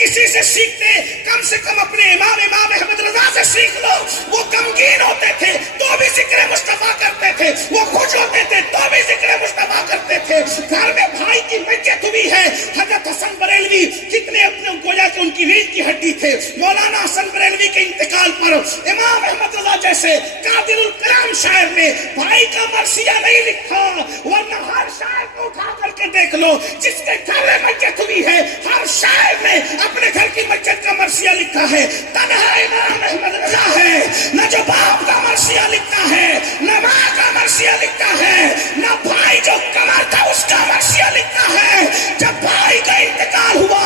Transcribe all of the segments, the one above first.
کسی سے سیکھتے کم سے کم اپنے امام احمد رضا سے سیکھ لو. وہ غمگین ہوتے تھے تو بھی ذکر مصطفیٰ کرتے تھے, وہ خوش ہوتے تھے تو بھی ذکر مصطفیٰ کرتے تھے. گھر میں بھائی کی میت ہوئی ہے, حضرت حسن بریلوی کتنے اپنے گویا کہ ان کی ریڑھ کی ہڈی تھے. مولانا حسن بریلوی کے انتقال پر امام احمد رضا جیسے قادر الکلام شاعر نے بھائی کا مرثیہ نہیں لکھا, ورنہ ہر شاعر کو اٹھا کر کے دیکھ لو جس کے گھر میں میت ہوئی ہے, ہر شاعر نے اپنے گھر کی میت کا مرثیہ لکھا ہے. تنہا امام احمد رضا ہے نہ جو باپ کا مرثیہ لکھتا ہے, نہ ماں کا مرثیہ لکھتا ہے, نہ بھائی جو کمر تھا اس کا مرثیہ لکھتا ہے. جب بھائی کا انتقال ہوا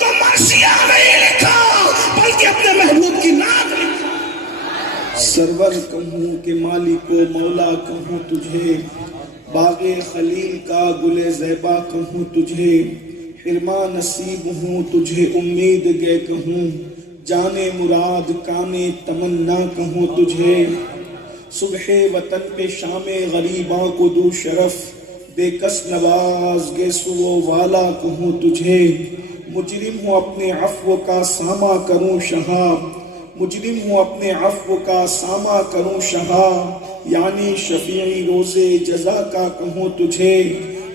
تو مرثیہ نہیں لکھا بلکہ اپنے محبوب کی نعت لکھا. سرور کہوں کہ مالک و مولا کہوں تجھے, باغ خلیل کا گل زیبا کہوں تجھے, حرما نصیب ہوں تجھے امید گے کہوں, جانے مراد کانے تمنا کہوں تجھے. صبح وطن پہ شام غریباں کو دو شرف, بے کس نواز گے سو والا کہوں تجھے. مجرم ہوں اپنے عفو کا سامہ کروں شہا, مجرم ہوں اپنے عفو کا سامہ کروں شہا, یعنی شفیعی روز جزا کا کہوں تجھے.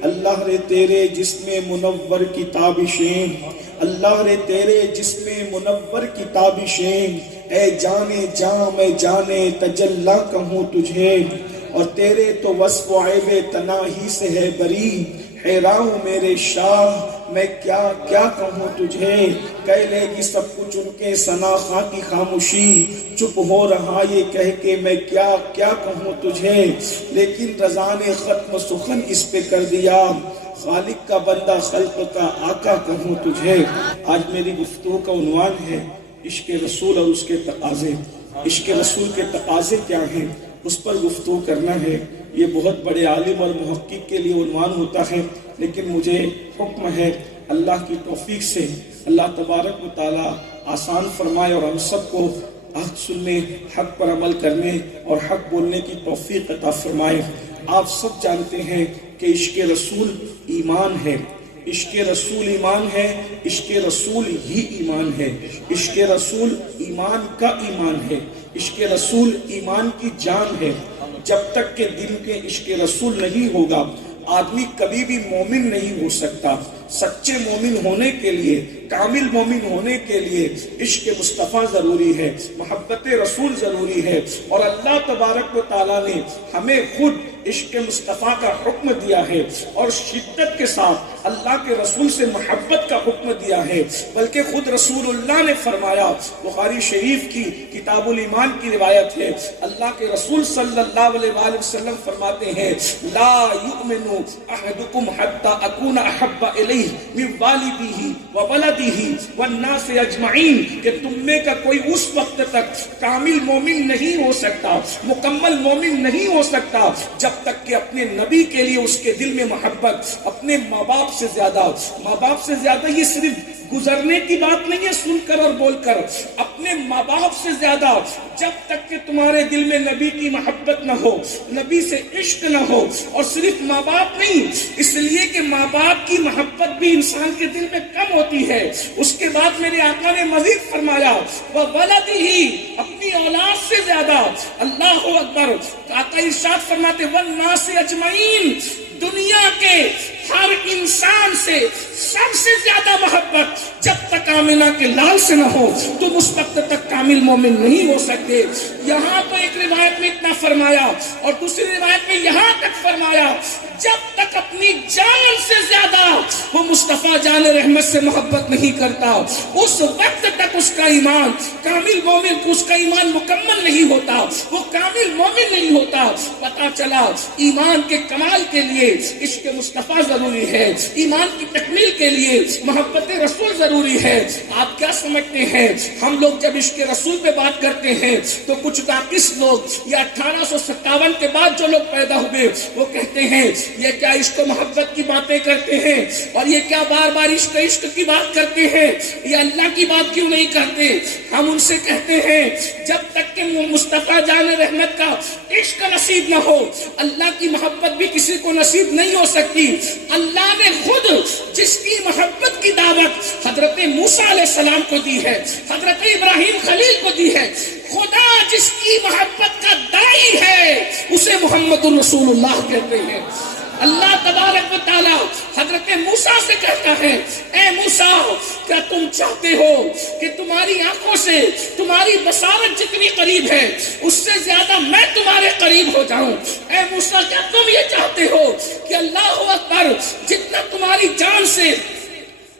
اللہ رے تیرے جسم منور کی تابشیں, اللہ رے تیرے جسم منور کی تابشیں, اے جانے جاں میں جانے تجلا کہوں تجھے. اور تیرے تو وصف و عیب تناہی سے ہے بری, حیران ہوں میرے شاہ میں کیا کیا کہوں تجھے. کہہ لے گی سب کچھ ان کے ثنا خاں کی خاموشی, چپ ہو رہا یہ کہہ کے میں کیا کیا کہوں تجھے. لیکن رضا نے ختم سخن اس پہ کر دیا, خالق کا بندہ خلق کا آقا کہوں تجھے. آج میری گفتگو کا عنوان ہے عشق رسول اور اس کے تقاضے. عشق رسول کے تقاضے کیا ہیں اس پر گفتگو کرنا ہے. یہ بہت بڑے عالم اور محقق کے لیے عنوان ہوتا ہے, لیکن مجھے حکم ہے اللہ کی توفیق سے اللہ تبارک و تعالی آسان فرمائے اور ہم سب کو حق سننے, حق پر عمل کرنے اور حق بولنے کی توفیق عطا فرمائے. آپ سب جانتے ہیں کہ عشق رسول ایمان ہے, عشق رسول ایمان ہے, عشق رسول ہی ایمان ہے, عشق رسول ایمان کا ایمان ہے, عشق رسول ایمان کی جان ہے. جب تک کہ دل کے عشق رسول نہیں ہوگا آدمی کبھی بھی مومن نہیں ہو سکتا. سچے مومن ہونے کے لیے, کامل مومن ہونے کے لیے عشق مصطفیٰ ضروری ہے, محبت رسول ضروری ہے. اور اللہ تبارک و تعالیٰ نے ہمیں خود عشق مصطفیٰ کا حکم دیا ہے اور شدت کے ساتھ اللہ کے رسول سے محبت کا حکم دیا ہے. بلکہ خود رسول اللہ نے فرمایا, بخاری شریف کی کتاب الایمان کی روایت ہے, اللہ کے رسول صلی اللہ علیہ وآلہ وسلم فرماتے ہیں, لا یؤمن احدکم حتی اکون احب الیہ من والدہ وولدہ والناس اجمعین, کہ تم میں کا کوئی اس وقت تک کامل مومن نہیں ہو سکتا, مکمل مومن نہیں ہو سکتا جب تک کہ اپنے نبی کے لیے اس کے دل میں محبت, اپنے ماں باپ سے زیادہ, ماں باپ سے زیادہ یہ صرف گزرنے کی بات نہیں ہے سن کر اور بول کر, اپنے ماں باپ سے زیادہ جب تک کہ تمہارے دل میں نبی کی محبت نہ ہو, نبی سے عشق نہ ہو. اور صرف ماں باپ نہیں, اس لیے کہ ماں باپ کی محبت بھی انسان کے دل میں کم ہوتی ہے. اس کے بعد میرے آقا نے مزید فرمایا, وَوَلَدِهِ, اپنی اولاد سے زیادہ. اللہ اکبر. آقا ارشاد فرماتے, وَالنَّاسِ اجمعین, دنیا کے ہر انسان سے سب سے زیادہ محبت جب تک آمنہ کے لال سے نہ ہو تم اس وقت تک کامل مومن نہیں ہو سکتے. یہاں تو ایک روایت میں اتنا فرمایا اور دوسری روایت میں یہاں تک فرمایا, جب تک اپنی جان سے زیادہ وہ مصطفیٰ جان رحمت سے محبت نہیں کرتا اس وقت تک اس کا ایمان, کامل مومن کو اس کا ایمان مکمل نہیں ہوتا, وہ کامل مومن نہیں ہوتا. پتا چلا ایمان کے کمال کے لیے عشق مصطفیٰ ضروری ہے, ایمان کی تکمیل کے لیے محبت رسول ضروری ہے. آپ کیا سمجھتے ہیں, ہم لوگ جب عشق رسول پہ بات کرتے ہیں تو کچھ ناقص لوگ یا 1857 کے بعد جو لوگ پیدا ہوئے وہ کہتے ہیں یہ کیا عشق و محبت کی باتیں کرتے ہیں, اور یہ کیا بار بار عشق عشق کی بات کرتے ہیں, یہ اللہ کی بات کیوں نہیں کرتے. ہم ان سے کہتے ہیں جب تک کہ مصطفیٰ جان رحمت کا عشق نصیب نہ ہو اللہ کی محبت بھی کسی کو نصیب نہیں ہو سکتی. اللہ نے خود جس کی محبت کی دعوت حضرت موسیٰ موسیٰ علیہ السلام کو دی ہے، حضرت ابراہیم خلیل کو دی ہے۔ خدا جس کی محبت کا داعی ہے اسے محمد الرسول اللہ کہتے ہیں۔ اللہ تبارک و تعالی حضرت موسیٰ سے کہتا ہے، اے موسیٰ کیا تم چاہتے ہو کہ تمہاری آنکھوں سے تمہاری بصارت جتنی قریب ہے اس سے زیادہ میں تمہارے قریب ہو جاؤں؟ اے موسیٰ کیا تم یہ چاہتے ہو کہ اللہ اکبر جتنا تمہاری جان سے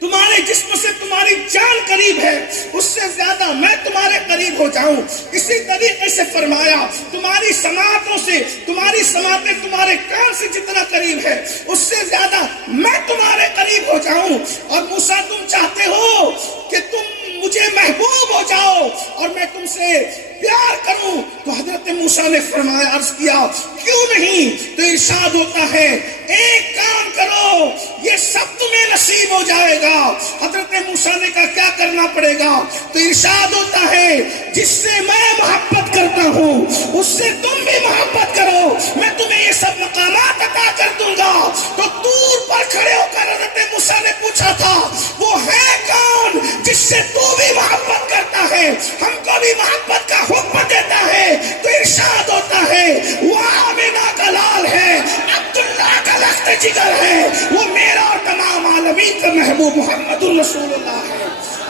تمہارے جسم سے تمہاری جان قریب ہے اس سے زیادہ میں تمہارے قریب ہو جاؤں؟ اسی طریقے سے فرمایا تمہاری سماعتوں سے تمہاری سماعتیں تمہارے کان سے جتنا قریب ہے اس سے زیادہ میں تمہارے قریب ہو جاؤں۔ اور موسیٰ تم چاہتے ہو کہ تم مجھے محبوب ہو جاؤ اور میں تم سے پیار کروں، تو حضرت موسیٰ نے فرمایا عرض کیا کیوں نہیں؟ تو ارشاد ہوتا ہے ایک کام کرو یہ سب تمہیں نصیب ہو جائے گا۔ حضرت موسیٰ نے کہا کیا کرنا پڑے گا؟ تو ارشاد ہوتا ہے جس سے میں محبت کرتا ہوں اس سے تم بھی محبت کرو، میں تمہیں یہ سب مقامات عطا کر دوں گا۔ تو دور پر کھڑے ہو کر حضرت موسیٰ نے پوچھا تھا وہ ہے کون جس سے تو بھی محبت کرتا ہے، ہم کو بھی محبت کا حکم دیتا ہے؟ تو ارشاد ہوتا ہے وہ آمنہ کا لال ہے، عبداللہ کا لخت جگر ہے، وہ میرا اور تمام عالمین کا محبوب محمد الرسول اللہ ہے۔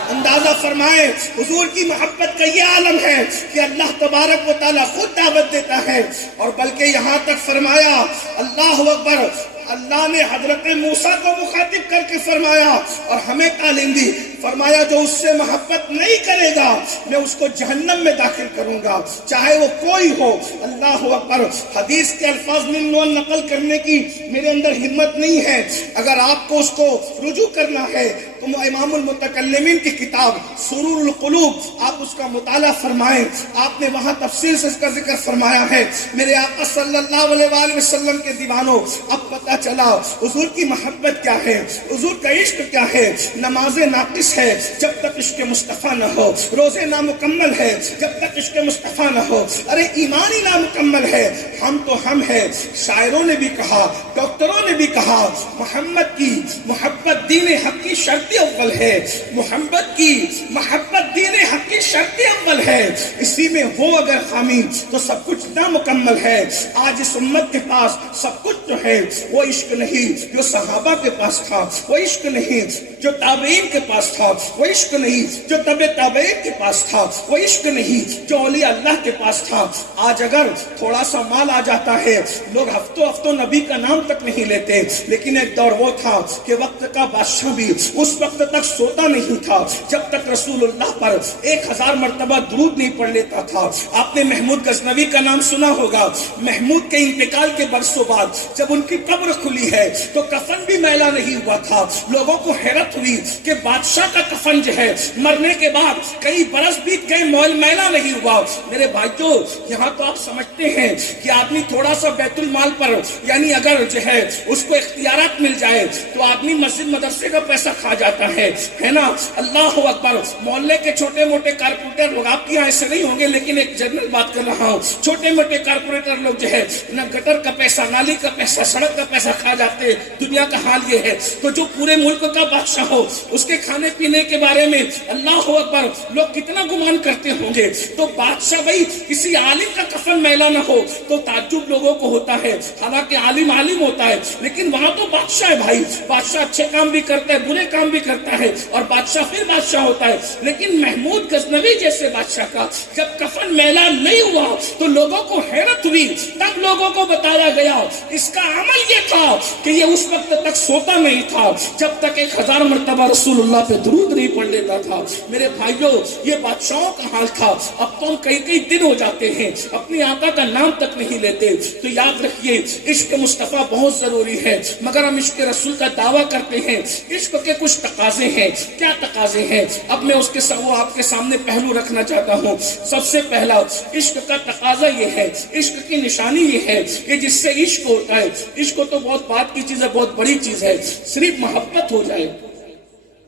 اندازہ فرمائے حضور کی محبت کا یہ عالم ہے کہ اللہ تبارک و تعالیٰ خود دعوت دیتا ہے، اور بلکہ یہاں تک فرمایا اللہ اکبر، اللہ نے حضرت موسیٰ کو مخاطب کر کے فرمایا اور ہمیں تعلیم دی، فرمایا جو اس سے محبت نہیں کرے گا میں اس کو جہنم میں داخل کروں گا، چاہے وہ کوئی ہو۔ اللہ اکبر، حدیث کے الفاظ نقل کرنے کی میرے اندر ہمت نہیں ہے، اگر آپ کو اس کو رجوع کرنا ہے تو امام المتکلمین کی کتاب سرور القلوب آپ اس کا مطالعہ فرمائیں، آپ نے وہاں تفصیل سے اس کا ذکر فرمایا ہے۔ میرے آقا صلی اللہ علیہ وآلہ وسلم کے دیوانوں، اب پتہ چلا حضور کی محبت کیا ہے، حضور کا عشق کیا ہے۔ نماز ناقص ہے جب تک عشق مصطفیٰ نہ ہو، روزے نامکمل ہے جب تک عشق مصطفیٰ نہ ہو، ارے ایمان ہی نامکمل ہے۔ ہم تو ہم ہے، شاعروں نے بھی کہا، ڈاکٹروں نے بھی کہا، محمد کی محبت دین حق کی شرط اول ہے، محمد کی محبت دین حق کی شرط اول ہے، اسی میں ہو اگر خامی تو سب کچھ نامکمل ہے۔ آج اس امت کے پاس سب کچھ جو ہے وہ عشق نہیں جو صحابہ کے پاس تھا، وہ عشق نہیں جو تابعین کے پاس تھا، وہ عشق نہیں جو تبع تابعین کے پاس تھا، وہ عشق نہیں جو اولیاء اللہ کے پاس تھا۔ آج اگر تھوڑا سا مال آ جاتا ہے لوگ ہفتوں نبی کا نام تک نہیں لیتے، لیکن ایک دور وہ تھا کہ وقت کا بادشاہ بھی اس وقت تک سوتا نہیں تھا جب تک رسول اللہ پر 1000 مرتبہ درود نہیں پڑھ لیتا تھا۔ آپ نے محمود غزنوی کا نام سنا ہوگا، محمود کے انتقال کے برسوں بعد جب ان کی قبر کھلی ہے تو کفن بھی میلا نہیں ہوا تھا۔ لوگوں کو حیرت ہوئی کہ بادشاہ کا کفن جو ہے مرنے کے بعد کئی برس بیت گئے میلا نہیں ہوا۔ میرے بھائیوں، یہاں تو آپ سمجھتے ہیں کہ آدمی تھوڑا سا بیت المال پر یعنی اگر جو ہے اس کو اختیارات مل جائے تو آدمی مسجد مدرسے کا پیسہ کھا جاتا ہے نا۔ اللہ اکبر، محلے کے چھوٹے موٹے کارپوریٹر لوگ، آپ کے یہاں ایسے نہیں ہوں گے لیکن ایک جنرل بات کر رہا ہوں، چھوٹے موٹے کارپوریٹر لوگ جو ہے نہ گٹر کا پیسہ، نالی کا پیسہ، سڑک کا پیسہ کھا جاتے۔ دنیا کا حال یہ ہے، تو جو پورے ملک کا بادشاہ ہو اس کے کھانے پینے کے بارے میں اللہ اکبر لوگ کتنا گمان کرتے ہوں گے۔ تو بادشاہ بھائی کسی عالم کا کفن میلا نہ ہو تو تعجب لوگوں کو ہوتا ہے، حالانکہ عالم ہوتا ہے لیکن وہاں تو بادشاہ ہے بھائی، بادشاہ اچھے کام بھی کرتا ہے، برے کام بھی کرتا ہے، اور بادشاہ پھر بادشاہ ہوتا ہے۔ لیکن محمود غزنوی جیسے بادشاہ کا جب کفن میلا نہیں ہوا تو لوگوں کو حیرت ہوئی، تب لوگوں کو بتایا گیا اس کا عمل یہ تھا کہ یہ اس وقت تک سوتا نہیں تھا جب تک 1000 مرتبہ رسول اللہ پہ درود نہیں پڑھ لیتا تھا۔ میرے بھائیوں، یہ بادشاہوں کا حال تھا۔ اب تو ہم کئی دن ہو جاتے ہیں اپنے آقا کا نام تک نہیں لیتے۔ تو یاد رکھیے عشق مصطفیٰ بہت ضروری ہے، مگر ہم عشق رسول کا دعویٰ کرتے ہیں۔ عشق کے کچھ تقاضے ہیں۔ کیا تقاضے ہیں؟ اب میں اس کے وہ آپ کے سامنے پہلو رکھنا چاہتا ہوں۔ سب سے پہلا عشق کا تقاضا یہ ہے، عشق کی نشانی یہ ہے کہ جس سے عشق ہوتا ہے، عشق تو بہت بات کی چیز ہے، بہت بڑی چیز ہے، صرف محبت ہو جائے،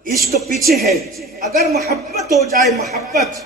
عشق پیچھے ہے۔ اگر محبت ہو جائے، محبت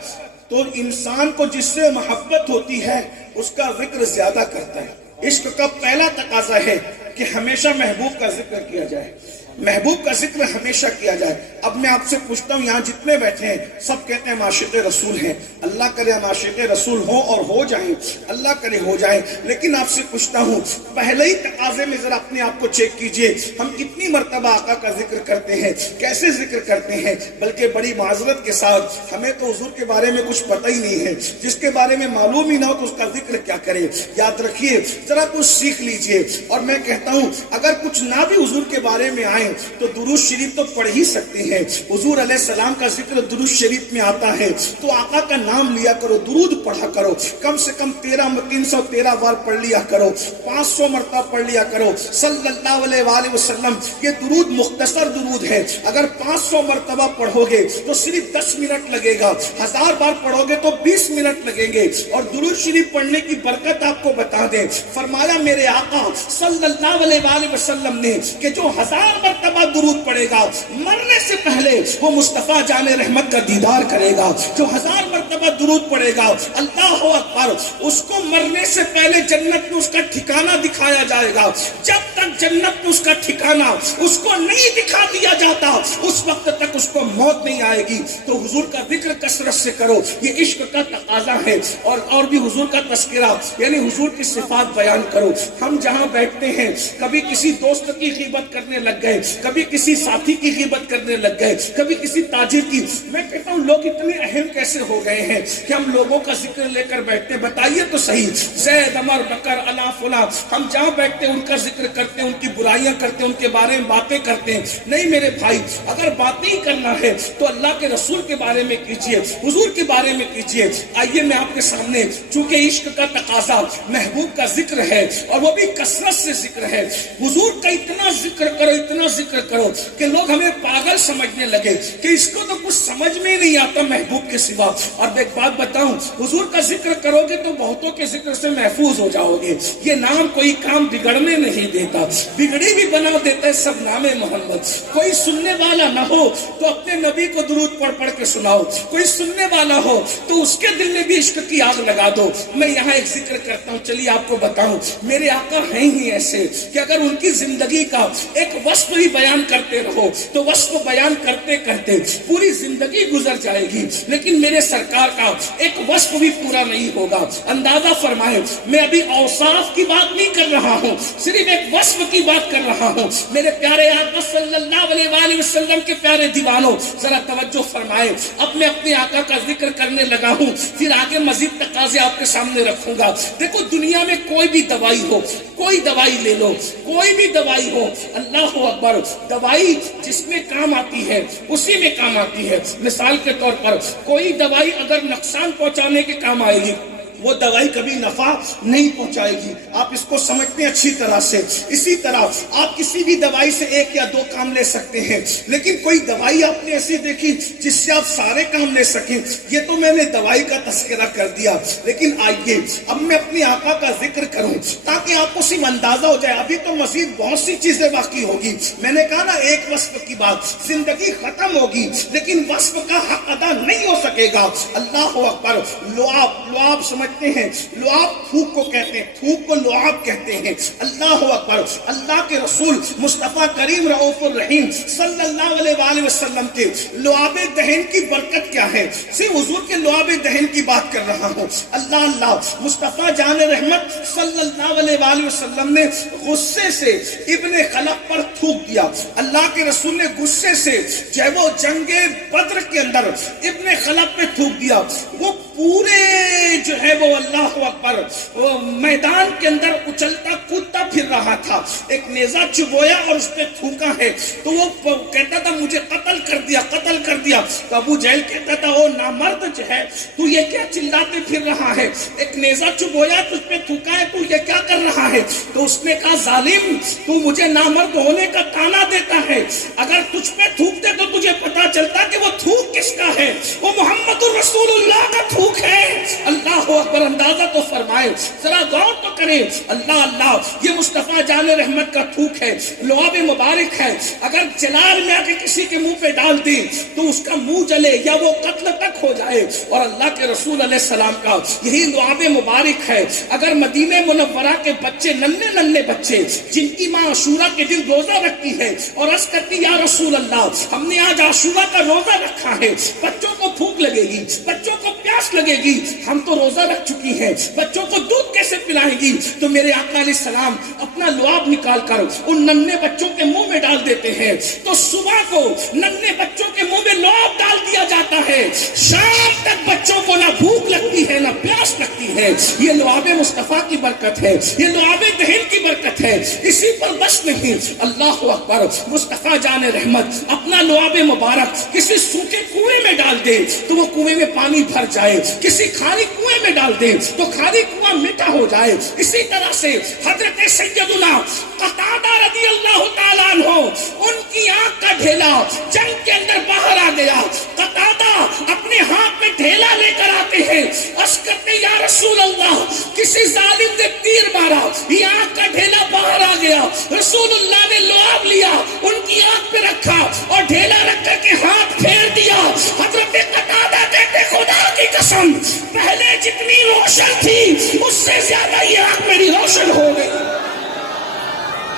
تو انسان کو جس سے محبت ہوتی ہے اس کا ذکر زیادہ کرتا ہے۔ عشق کا پہلا تقاضا ہے کہ ہمیشہ محبوب کا ذکر کیا جائے۔ محبوب کا ذکر ہمیشہ کیا جائے. اب میں آپ سے پوچھتا ہوں, یہاں جتنے بیٹھے ہیں سب کہتے ہیں ہم عاشق رسول ہیں. اللہ کرے ہم عاشق رسول ہوں اور ہو جائیں, اللہ کرے ہو جائیں. لیکن آپ سے پوچھتا ہوں, پہلے ہی تقاضے میں ذرا اپنے آپ کو چیک کیجئے, ہم کتنی مرتبہ آقا کا ذکر کرتے ہیں, کیسے ذکر کرتے ہیں. بلکہ بڑی معذرت کے ساتھ ہمیں تو حضور کے بارے میں کچھ پتہ ہی نہیں ہے. جس کے بارے میں معلوم ہی نہ ہو تو اس کا ذکر کیا کرے. یاد رکھیے, ذرا کچھ سیکھ لیجئے. اور میں کہتا ہوں, اگر کچھ نہ بھی حضور کے بارے میں آئے تو درود شریف تو پڑھ ہی سکتے ہیں. حضور علیہ السلام کا ذکر درود شریف میں آتا ہے تو آقا کا نام لیا کرو, درود پڑھا کرو. کم سے کم 313 بار پڑھ لیا کرو, 500 مرتبہ پڑھ لیا کرو صلی اللہ علیہ وآلہ وسلم. یہ درود مختصر درود ہے. اگر 500 مرتبہ پڑھو گے تو صرف 10 منٹ لگے گا, 1000 بار پڑھو گے تو 20 منٹ لگیں گے. اور درود شریف پڑھنے کی برکت آپ کو بتا دیں, فرمایا میرے آقا صلی اللہ علیہ وآلہ وسلم نے کہ جو 1000 مرتبہ درود پڑھے گا مرنے سے پہلے وہ مصطفیٰ جان رحمت کا دیدار کرے گا. جو 1000 مرتبہ درود پڑھے گا, اللہ اکبر, اس کو مرنے سے پہلے جنت میں اس کا ٹھکانہ دکھایا جائے گا. جب تک جنت میں اس کا ٹھکانہ اس کو نہیں دکھا دیا جاتا اس وقت تک اس کو موت نہیں آئے گی. تو حضور کا ذکر کثرت سے کرو, یہ عشق کا تقاضا ہے. اور بھی حضور کا تذکرہ یعنی حضور کی صفات بیان کرو. ہم جہاں بیٹھتے ہیں کبھی کسی دوست کی غیبت کرنے لگ گئے, کبھی کسی ساتھی کی غیبت کرنے لگ گئے, کبھی کسی تاجر کی. میں کہتا ہوں لوگ اتنے اہم کیسے ہو گئے ہیں کہ ہم لوگوں کا ذکر لے کر بیٹھتے. بتائیے تو صحیح, زید, عمر, بکر, علا, فلاں, ہم جہاں بیٹھتے ہیں ان کا ذکر کرتے ہیں, ان کی برائیاں کرتے ہیں, ان کے بارے میں باتیں کرتے ہیں. نہیں میرے بھائی, اگر باتیں ہی کرنا ہے تو اللہ کے رسول کے بارے میں کیجئے, حضور کے بارے میں کیجئے. آئیے میں آپ کے سامنے, چونکہ عشق کا تقاضا محبوب کا ذکر ہے اور وہ بھی کثرت سے ذکر ہے, حضور کا اتنا ذکر کرو, اتنا ذکر کرو کہ لوگ ہمیں پاگل سمجھنے لگے کہ اس کو تو کچھ سمجھ میں نہیں آتا محبوب کے سوا. اور ایک بات بتاؤں, حضور کا ذکر کرو گے تو بہتوں کے ذکر سے محفوظ ہو جاؤ گے. یہ نام کوئی کام بگڑنے نہیں دیتا, بگڑی بھی بنا دیتا ہے سب نام محمد. کوئی سننے والا نہ ہو تو اپنے نبی کو درود پڑھ پڑھ کے سناؤ, کوئی سننے والا ہو تو اس کے دل میں بھی عشق کی آگ لگا دو. میں یہاں ایک ذکر کرتا ہوں, چلیے آپ کو بتاؤں, میرے آقا ہیں ہی ایسے کہ اگر ان کی زندگی کا ایک وصف ہی بیان کرتے رہو تو وصف بیان کرتے کرتے پوری زندگی گزر جائے گی, لیکن میرے سرکار کا ایک وصف بھی پورا نہیں ہوگا. اندازہ فرمائے, میں ابھی اوصاف کی بات نہیں کر رہا ہوں, صرف ایک وصف کی بات کر رہا ہوں. میرے پیارے آقا صلی اللہ علیہ وآلہ وسلم کے پیارے دیوانوں, ذرا توجہ فرمائے. اب میں اپنے آقا کا ذکر کرنے لگا ہوں, پھر آگے مزید تقاضے آپ کے سامنے رکھوں گا. دیکھو دنیا میں کوئی بھی دوائی ہو, کوئی دوائی لے لو, کوئی بھی دوائی ہو, اللہ اکبر, دوائی جس میں کام آتی ہے اسی میں کام آتی ہے. مثال کے طور پر کوئی دوائی اگر نقصان پہنچانے کے کام آئے گی وہ دوائی کبھی نفع نہیں پہنچائے گی. آپ اس کو سمجھتے ہیں اچھی طرح سے. اسی طرح آپ کسی بھی دوائی سے 1 یا 2 کام لے سکتے ہیں, لیکن کوئی دوائی آپ نے ایسی دیکھی جس سے آپ سارے کام لے سکیں. یہ تو میں نے دوائی کا تذکرہ کر دیا, لیکن آئیے اب میں اپنے آقا کا ذکر کروں تاکہ آپ کو صرف اندازہ ہو جائے. ابھی تو مزید بہت سی چیزیں باقی ہوگی. میں نے کہا نا ایک وصف کی بات, زندگی ختم ہوگی لیکن وصف کا حق ادا نہیں ہو سکے گا. اللہ اکبر. لعاب سمجھتے ہیں, لعاب تھوک کو کہتے ہیں, تھوک کو لعاب کہتے ہیں. اللہ اکبر. اللہ کے رسول مصطفیٰ کریم رؤوف الرحیم صلی اللہ علیہ وآلہ وسلم کے لعاب دہن کی برکت کیا ہے. صرف حضور کے لعاب دہن کی بات کر رہا ہوں. اللہ, مصطفیٰ جان رحمت صلی اللہ علیہ وآلہ وسلم نے غصے سے ابن خلف پر تھوک دیا. اللہ کے رسول نے غصے سے جو ہے وہ جنگ بدر کے اندر ابن خلف پہ تھوک دیا. وہ پورے جو ہے وہ اللہ اکبر وہ میدان کے اندر اچلتا کودتا پھر رہا تھا. ایک نیزہ چبویا اور اس پہ تھوکا ہے تو وہ کہتا تھا مجھے قتل کر دیا, قتل کر دیا. تو ابو جہل کہتا تھا او نامرد جو ہے تو یہ کیا چلاتے پھر رہا ہے, ایک نیزہ چبویا تو اس پہ تھوکا ہے, تو یہ کیا کر رہا ہے. تو اس نے کہا ظالم, تو مجھے نامرد ہونے کا تانا دیتا ہے, اگر تجھ پہ تھوکتے تو تجھے پتا چلتا کہ وہ تھوک کس کا ہے, وہ محمد الرسول اللہ کا تھوک ہے. اللہ اکبر. اندازہ تو فرما فرمائے, ذرا غور تو کریں. اللہ اللہ, یہ مصطفیٰ جان رحمت کا تھوک ہے, لعاب مبارک ہے. اگر جلال میں آ کے کسی کے منہ پہ ڈال دی تو اس کا منہ جلے یا وہ قتل تک ہو جائے. اور اللہ کے رسول علیہ السلام کا یہی لعاب مبارک ہے. اگر مدینہ منورہ کے بچے, ننھے ننھے بچے جن کی ماں عاشورہ کے دن روزہ رکھتی ہے اور عرض کرتی یا رسول اللہ ہم نے آج عاشورہ کا روزہ رکھا ہے, بچوں کو بھوک لگے گی, بچوں کو پیاس لگے گی, ہم تو روزہ رکھ چکی ہیں, بچوں کو دودھ کیسے پلائیں گی؟ تو میرے آقا علیہ السلام اپنا لعاب نکال کر ان ننھے بچوں کے منہ میں ڈال دیتے ہیں. تو صبح کو ننھے بچوں کے منہ میں لعاب ڈال دیا جاتا ہے, شام تک بچوں کو نہ بھوک لگتی ہے نہ پیاس لگتی ہے. یہ لعاب مصطفیٰ کی برکت ہے, یہ لعاب دہن کی برکت ہے. اسی پر بس نہیں, اللہ اکبر, مصطفیٰ جان رحمت اپنا لعاب مبارک کسی سوکھے کنویں میں ڈال دے تو وہ کنویں میں پانی بھر جائے, کسی خالی کنویں میں ڈال دے تو خالی کنواں میٹھا ہو جائے. اسی طرح سے حضرت سیدنا قتادہ رضی اللہ تعالیٰ عنہ, ان کی آنکھ کا ڈھیلا جنگ کے اندر باہر آ گیا. قتادہ اپنے ہاتھ میں ڈھیلا لے کر آتے ہیں, عرض کرتے یا رسول اللہ کسی ظالم نے تیر مارا, یہ آنکھ کا ڈھیلا باہر آ گیا. رسول اللہ نے لعاب لیا, ان کی آنکھ پہ رکھا اور ڈھیلا رکھ کر کے ہاتھ پھیر دیا. حضرت قتادہ کہتے خدا کی قسم پہلے جتنی روشن تھی اس سے زیادہ یہ آنکھ میری روشن ہو گئی.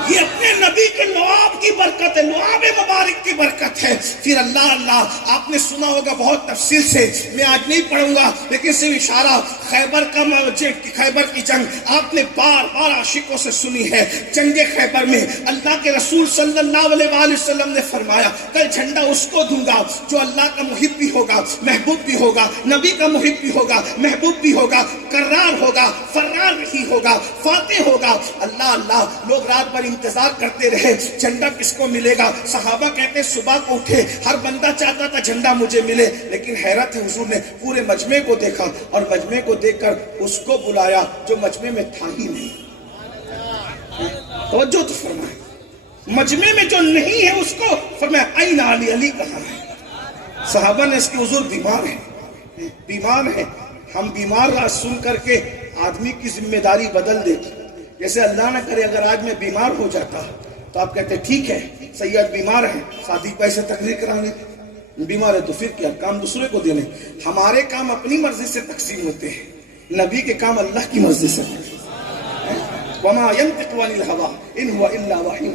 یہ اپنے نبی کے لعاب کی برکت ہے, لعاب مبارک کی برکت ہے. پھر اللہ اللہ, آپ نے سنا ہوگا بہت تفصیل سے, میں آج نہیں پڑھوں گا لیکن صرف اشارہ. خیبر کا خیبر کی جنگ آپ نے بار بار عاشقوں سے سنی ہے. جنگ خیبر میں اللہ کے رسول صلی اللہ علیہ وآلہ وسلم نے فرمایا کل جھنڈا اس کو دوں گا جو اللہ کا محب بھی ہوگا, محبوب بھی ہوگا, نبی کا محب بھی ہوگا, محبوب بھی ہوگا, کرار ہوگا, فرار نہیں ہوگا, فاتح ہوگا. اللہ اللہ, لوگ رات بھر انتظار کرتے رہے جھنڈا کس کو ملے گا. صحابہ کہتے صبح کو اٹھے, ہر بندہ چاہتا تھا جھنڈا مجھے ملے, لیکن حیرت ہے حضور نے پورے مجمع کو دیکھا اور مجمع کو دیکھ کر اس کو بلایا جو مجمع میں تھا ہی نہیں. توجہ تو فرمائے, مجمع میں جو نہیں ہے اس کو فرمایا این علی, علی کہاں ہے؟ صحابہ نے اس کے حضور بیمار ہیں, بیمار ہیں. ہم بیمار رہا سن کر کے آدمی کی ذمہ داری بدل دیتی. جیسے اللہ نہ کرے اگر آج میں بیمار ہو جاتا تو آپ کہتے ٹھیک ہے سید بیمار ہیں, ساتھی پیسے تقریر کرائیں, بیمار ہے تو پھر کیا کام دوسرے کو دینے. ہمارے کام اپنی مرضی سے تقسیم ہوتے ہیں, نبی کے کام اللہ کی مرضی سے. وما ينطق عن الهوى ان هو الا وحی.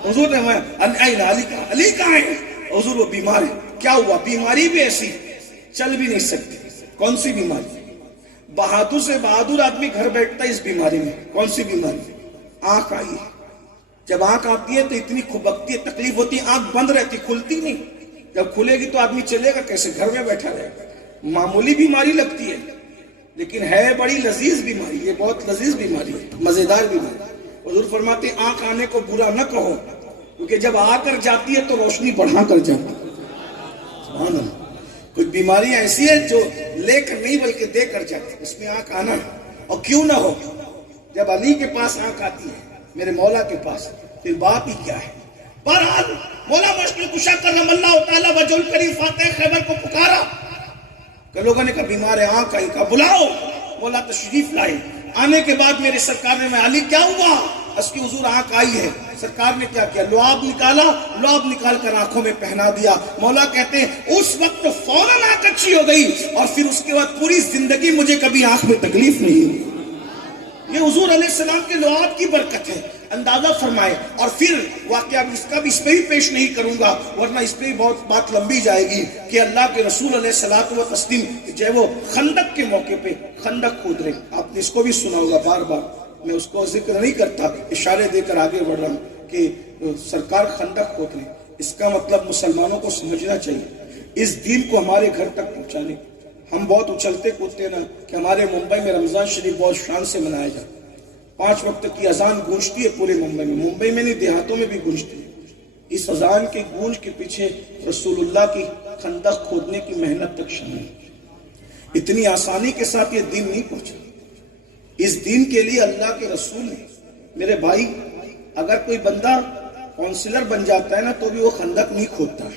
حضور نے علی کہاں ہے؟ حضور وہ بیمار ہے. کیا ہوا؟ بیماری بھی ایسی, چل بھی نہیں سکتی. کون سی بیماری؟ بہادر سے بہادر آدمی گھر بیٹھتا ہے اس بیماری میں. کون سی بیماری؟ آنکھ آئی ہے. جب آنکھ آتی ہے تو اتنی کھبکتی ہے, تکلیف ہوتی ہے, آنکھ بند رہتی, کھلتی نہیں. جب کھلے گی تو آدمی چلے گا کیسے؟ گھر میں بیٹھا رہے گا. معمولی بیماری لگتی ہے لیکن ہے بڑی لذیذ بیماری. یہ بہت لذیذ بیماری ہے, مزیدار بیماری. حضور فرماتے ہیں آنکھ آنے کو برا نہ کہو, کیونکہ جب آ کر جاتی ہے تو روشنی بڑھا کر جاتی ہے. سبحان اللہ. کچھ بیماریاں ایسی ہیں جو لے کر نہیں بلکہ دے کر جاتی, اس میں آنکھ آنا. اور کیوں نہ ہو, جب علی کے پاس آنکھ آتی ہے, میرے مولا کے پاس, پھر بات ہی کیا ہے. بہرحال مولا مشکل کشا کرم اللہ تعالیٰ وجہ الکریم فاتح خیبر کو پکارا کہ لوگوں نے کہا بیمار ہے, آنکھ آئی. کہا بلاؤ. مولا تشریف لائے. آنے کے بعد میرے سرکار نے, میں علی کیا ہوا؟ اس کی حضور آنکھ آئی ہے. سرکار نے کیا کیا؟ لعاب نکالا, لعاب نکال کر آنکھوں میں پہنا دیا. مولا کہتے ہیں اس وقت فوراً آنکھ اچھی ہو گئی اور پھر اس کے بعد پوری زندگی مجھے کبھی آنکھ میں تکلیف نہیں ہوئی. یہ حضور علیہ السلام کے لعاب کی برکت ہے. اندازہ فرمائے. اور پھر واقعہ اس کا بھی اس پہ ہی پیش نہیں کروں گا ورنہ اس پہ ہی بہت بات لمبی جائے گی کہ اللہ کے رسول علیہ الصلوۃ والتسلیم جو ہے وہ خندق کے موقع پہ خندق کھود رہے. آپ نے اس کو بھی سنا ہوگا بار بار, میں اس کو ذکر نہیں کرتا, اشارے دے کر آگے بڑھ رہا ہوں کہ سرکار خندق کھود رہے. اس کا مطلب مسلمانوں کو سمجھنا چاہیے اس دین کو ہمارے گھر تک پہنچانے. ہم بہت اچھلتے کودتے نا کہ ہمارے ممبئی میں رمضان شریف بہت شان سے منایا جاتا. 5 وقت کی اذان گونجتی ہے پورے ممبئی میں. ممبئی میں نہیں, دیہاتوں میں بھی گونجتی ہے. اس اذان کے گونج کے پیچھے رسول اللہ کی خندق کھودنے کی محنت تک شامل. اتنی آسانی کے ساتھ یہ دین نہیں پہنچا. اس دین کے لیے اللہ کے رسول نے, میرے بھائی, اگر کوئی بندہ کونسلر بن جاتا ہے نا تو بھی وہ خندق نہیں کھودتا.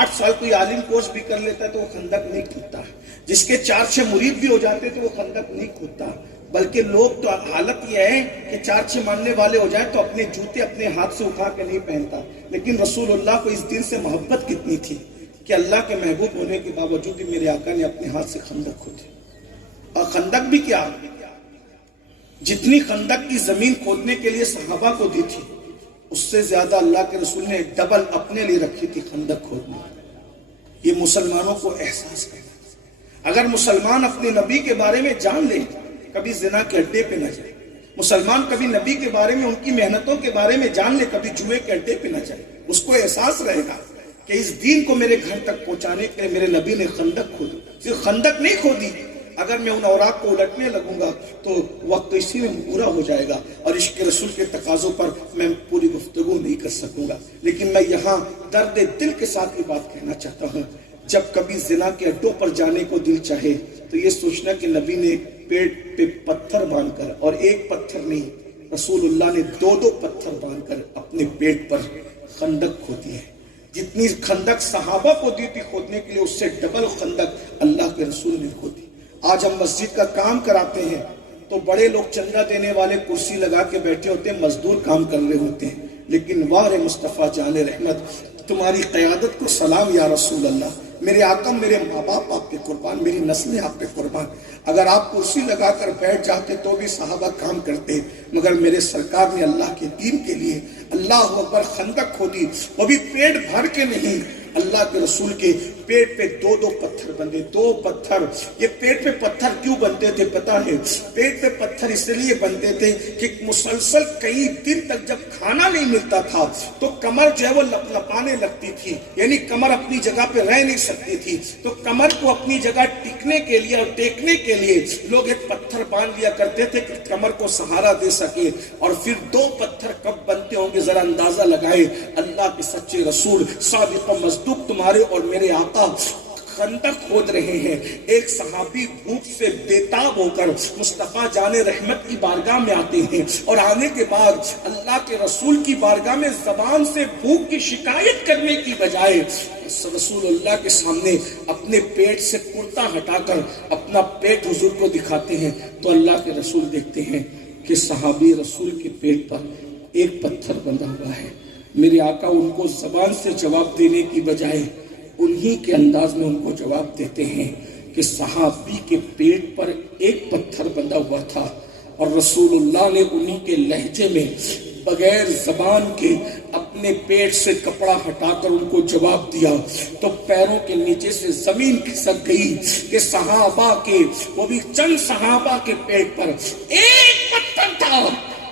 8 سال کوئی عالم کورس بھی کر لیتا ہے تو وہ خندق نہیں کھودتا. جس کے 4-6 مرید بھی ہو جاتے تو وہ خندق نہیں کھودتا. بلکہ لوگ تو حالت یہ ہے کہ 4 ماننے والے ہو جائیں تو اپنے جوتے اپنے ہاتھ سے اٹھا کے نہیں پہنتا، لیکن رسول اللہ کو اس دین سے محبت کتنی تھی کہ اللہ کے محبوب ہونے کے باوجود بھی میرے آقا نے اپنے ہاتھ سے خندق کھودی. اور خندق بھی کیا، جتنی خندق کی زمین کھودنے کے لیے صحابہ کو دی تھی اس سے زیادہ اللہ کے رسول نے ڈبل اپنے لیے رکھی تھی خندق کھودنے. یہ مسلمانوں کو احساس کرنا. اگر مسلمان اپنے نبی کے بارے میں جان لے کبھی زنا کے اڈے پہ نہ جائے، مسلمان کبھی نبی کے بارے میں ان کی محنتوں کے بارے میں جان لے کبھی جوئے کے اڈے پہ نہ جائے، اس کو احساس رہے گا کہ اس دین کو میرے گھر تک پہنچانے کے لیے میرے نبی نے خندق کھودی. صرف خندق نہیں کھودی، اگر میں ان اوراق کو الٹنے لگوں گا تو وقت اسی میں پورا ہو جائے گا اور عشق رسول کے تقاضوں پر میں پوری گفتگو نہیں کر سکوں گا. لیکن میں یہاں درد دل کے ساتھ یہ بات کہنا چاہتا ہوں، جب کبھی زنا کے اڈوں پر جانے کو دل چاہے تو یہ سوچنا کہ نبی نے پیٹ پہ پتھر باندھ کر، اور ایک پتھر نہیں، رسول اللہ نے 2 پتھر باندھ کر اپنے پیٹ پر خندق کھودی ہے. جتنی خندق صحابہ کو دی تھی کھودنے کے لیے اس سے ڈبل خندق اللہ کے رسول نے کھودی. آج ہم مسجد کا کام کراتے ہیں تو بڑے لوگ چندہ دینے والے کرسی لگا کے بیٹھے ہوتے ہیں، مزدور کام کر رہے ہوتے ہیں، لیکن وار مصطفیٰ جان رحمت تمہاری قیادت کو سلام یا رسول اللہ. میرے آقا، میرے ماں باپ آپ پہ قربان، میری نسلیں آپ پہ قربان. اگر آپ کرسی لگا کر بیٹھ جاتے تو بھی صحابہ کام کرتے، مگر میرے سرکار نے اللہ کے دین کے لیے اللہ اکبر خندق کھودی، وہ بھی پیٹ بھر کے نہیں. اللہ کے رسول کے پیٹ پہ 2 پتھر بندے. 2 پتھر. یہ پیٹ پہ پتھر کیوں بنتے تھے پتہ ہے؟ پیٹ پہ پتھر اس لیے بنتے تھے کہ مسلسل کئی دن تک جب کھانا نہیں ملتا تھا تو کمر جو ہے وہ لپانے لگتی تھی، یعنی کمر اپنی جگہ پہ رہ نہیں سکتی تھی. تو کمر کو اپنی جگہ ٹکنے کے لیے اور ٹیکنے کے لیے لوگ ایک پتھر باندھ لیا کرتے تھے کہ کمر کو سہارا دے سکے. اور پھر 2 پتھر کب بنتے ہوں گے ذرا اندازہ لگائے. اللہ کے سچے رسول صادق و مصدوق تمہارے اور میرے آقا خندق کھود رہے ہیں. ایک صحابی بھوک سے بےتاب ہو کر مصطفیٰ جان رحمت کی بارگاہ میں آتے ہیں، اور آنے کے بعد اللہ کے رسول کی بارگاہ میں زبان سے بھوک کی شکایت کرنے کی بجائے رسول اللہ کے سامنے اپنے پیٹ سے کرتا ہٹا کر اپنا پیٹ حضور کو دکھاتے ہیں. تو اللہ کے رسول دیکھتے ہیں کہ صحابی رسول کے پیٹ پر ایک پتھر بندھا ہوا ہے. میرے آقا ان کو زبان سے جواب دینے کی بجائے انہی کے انداز میں ان کو جواب دیتے ہیں کہ صحابی کے پیٹ پر ایک پتھر بندھا ہوا تھا، اور رسول اللہ نے انہی کے لہجے میں بغیر زبان کے اپنے پیٹ سے کپڑا ہٹا کر ان کو جواب دیا. تو پیروں کے نیچے سے زمین کھسک گئی کہ صحابہ کے، وہ بھی چند صحابہ کے پیٹ پر ایک پتھر تھا،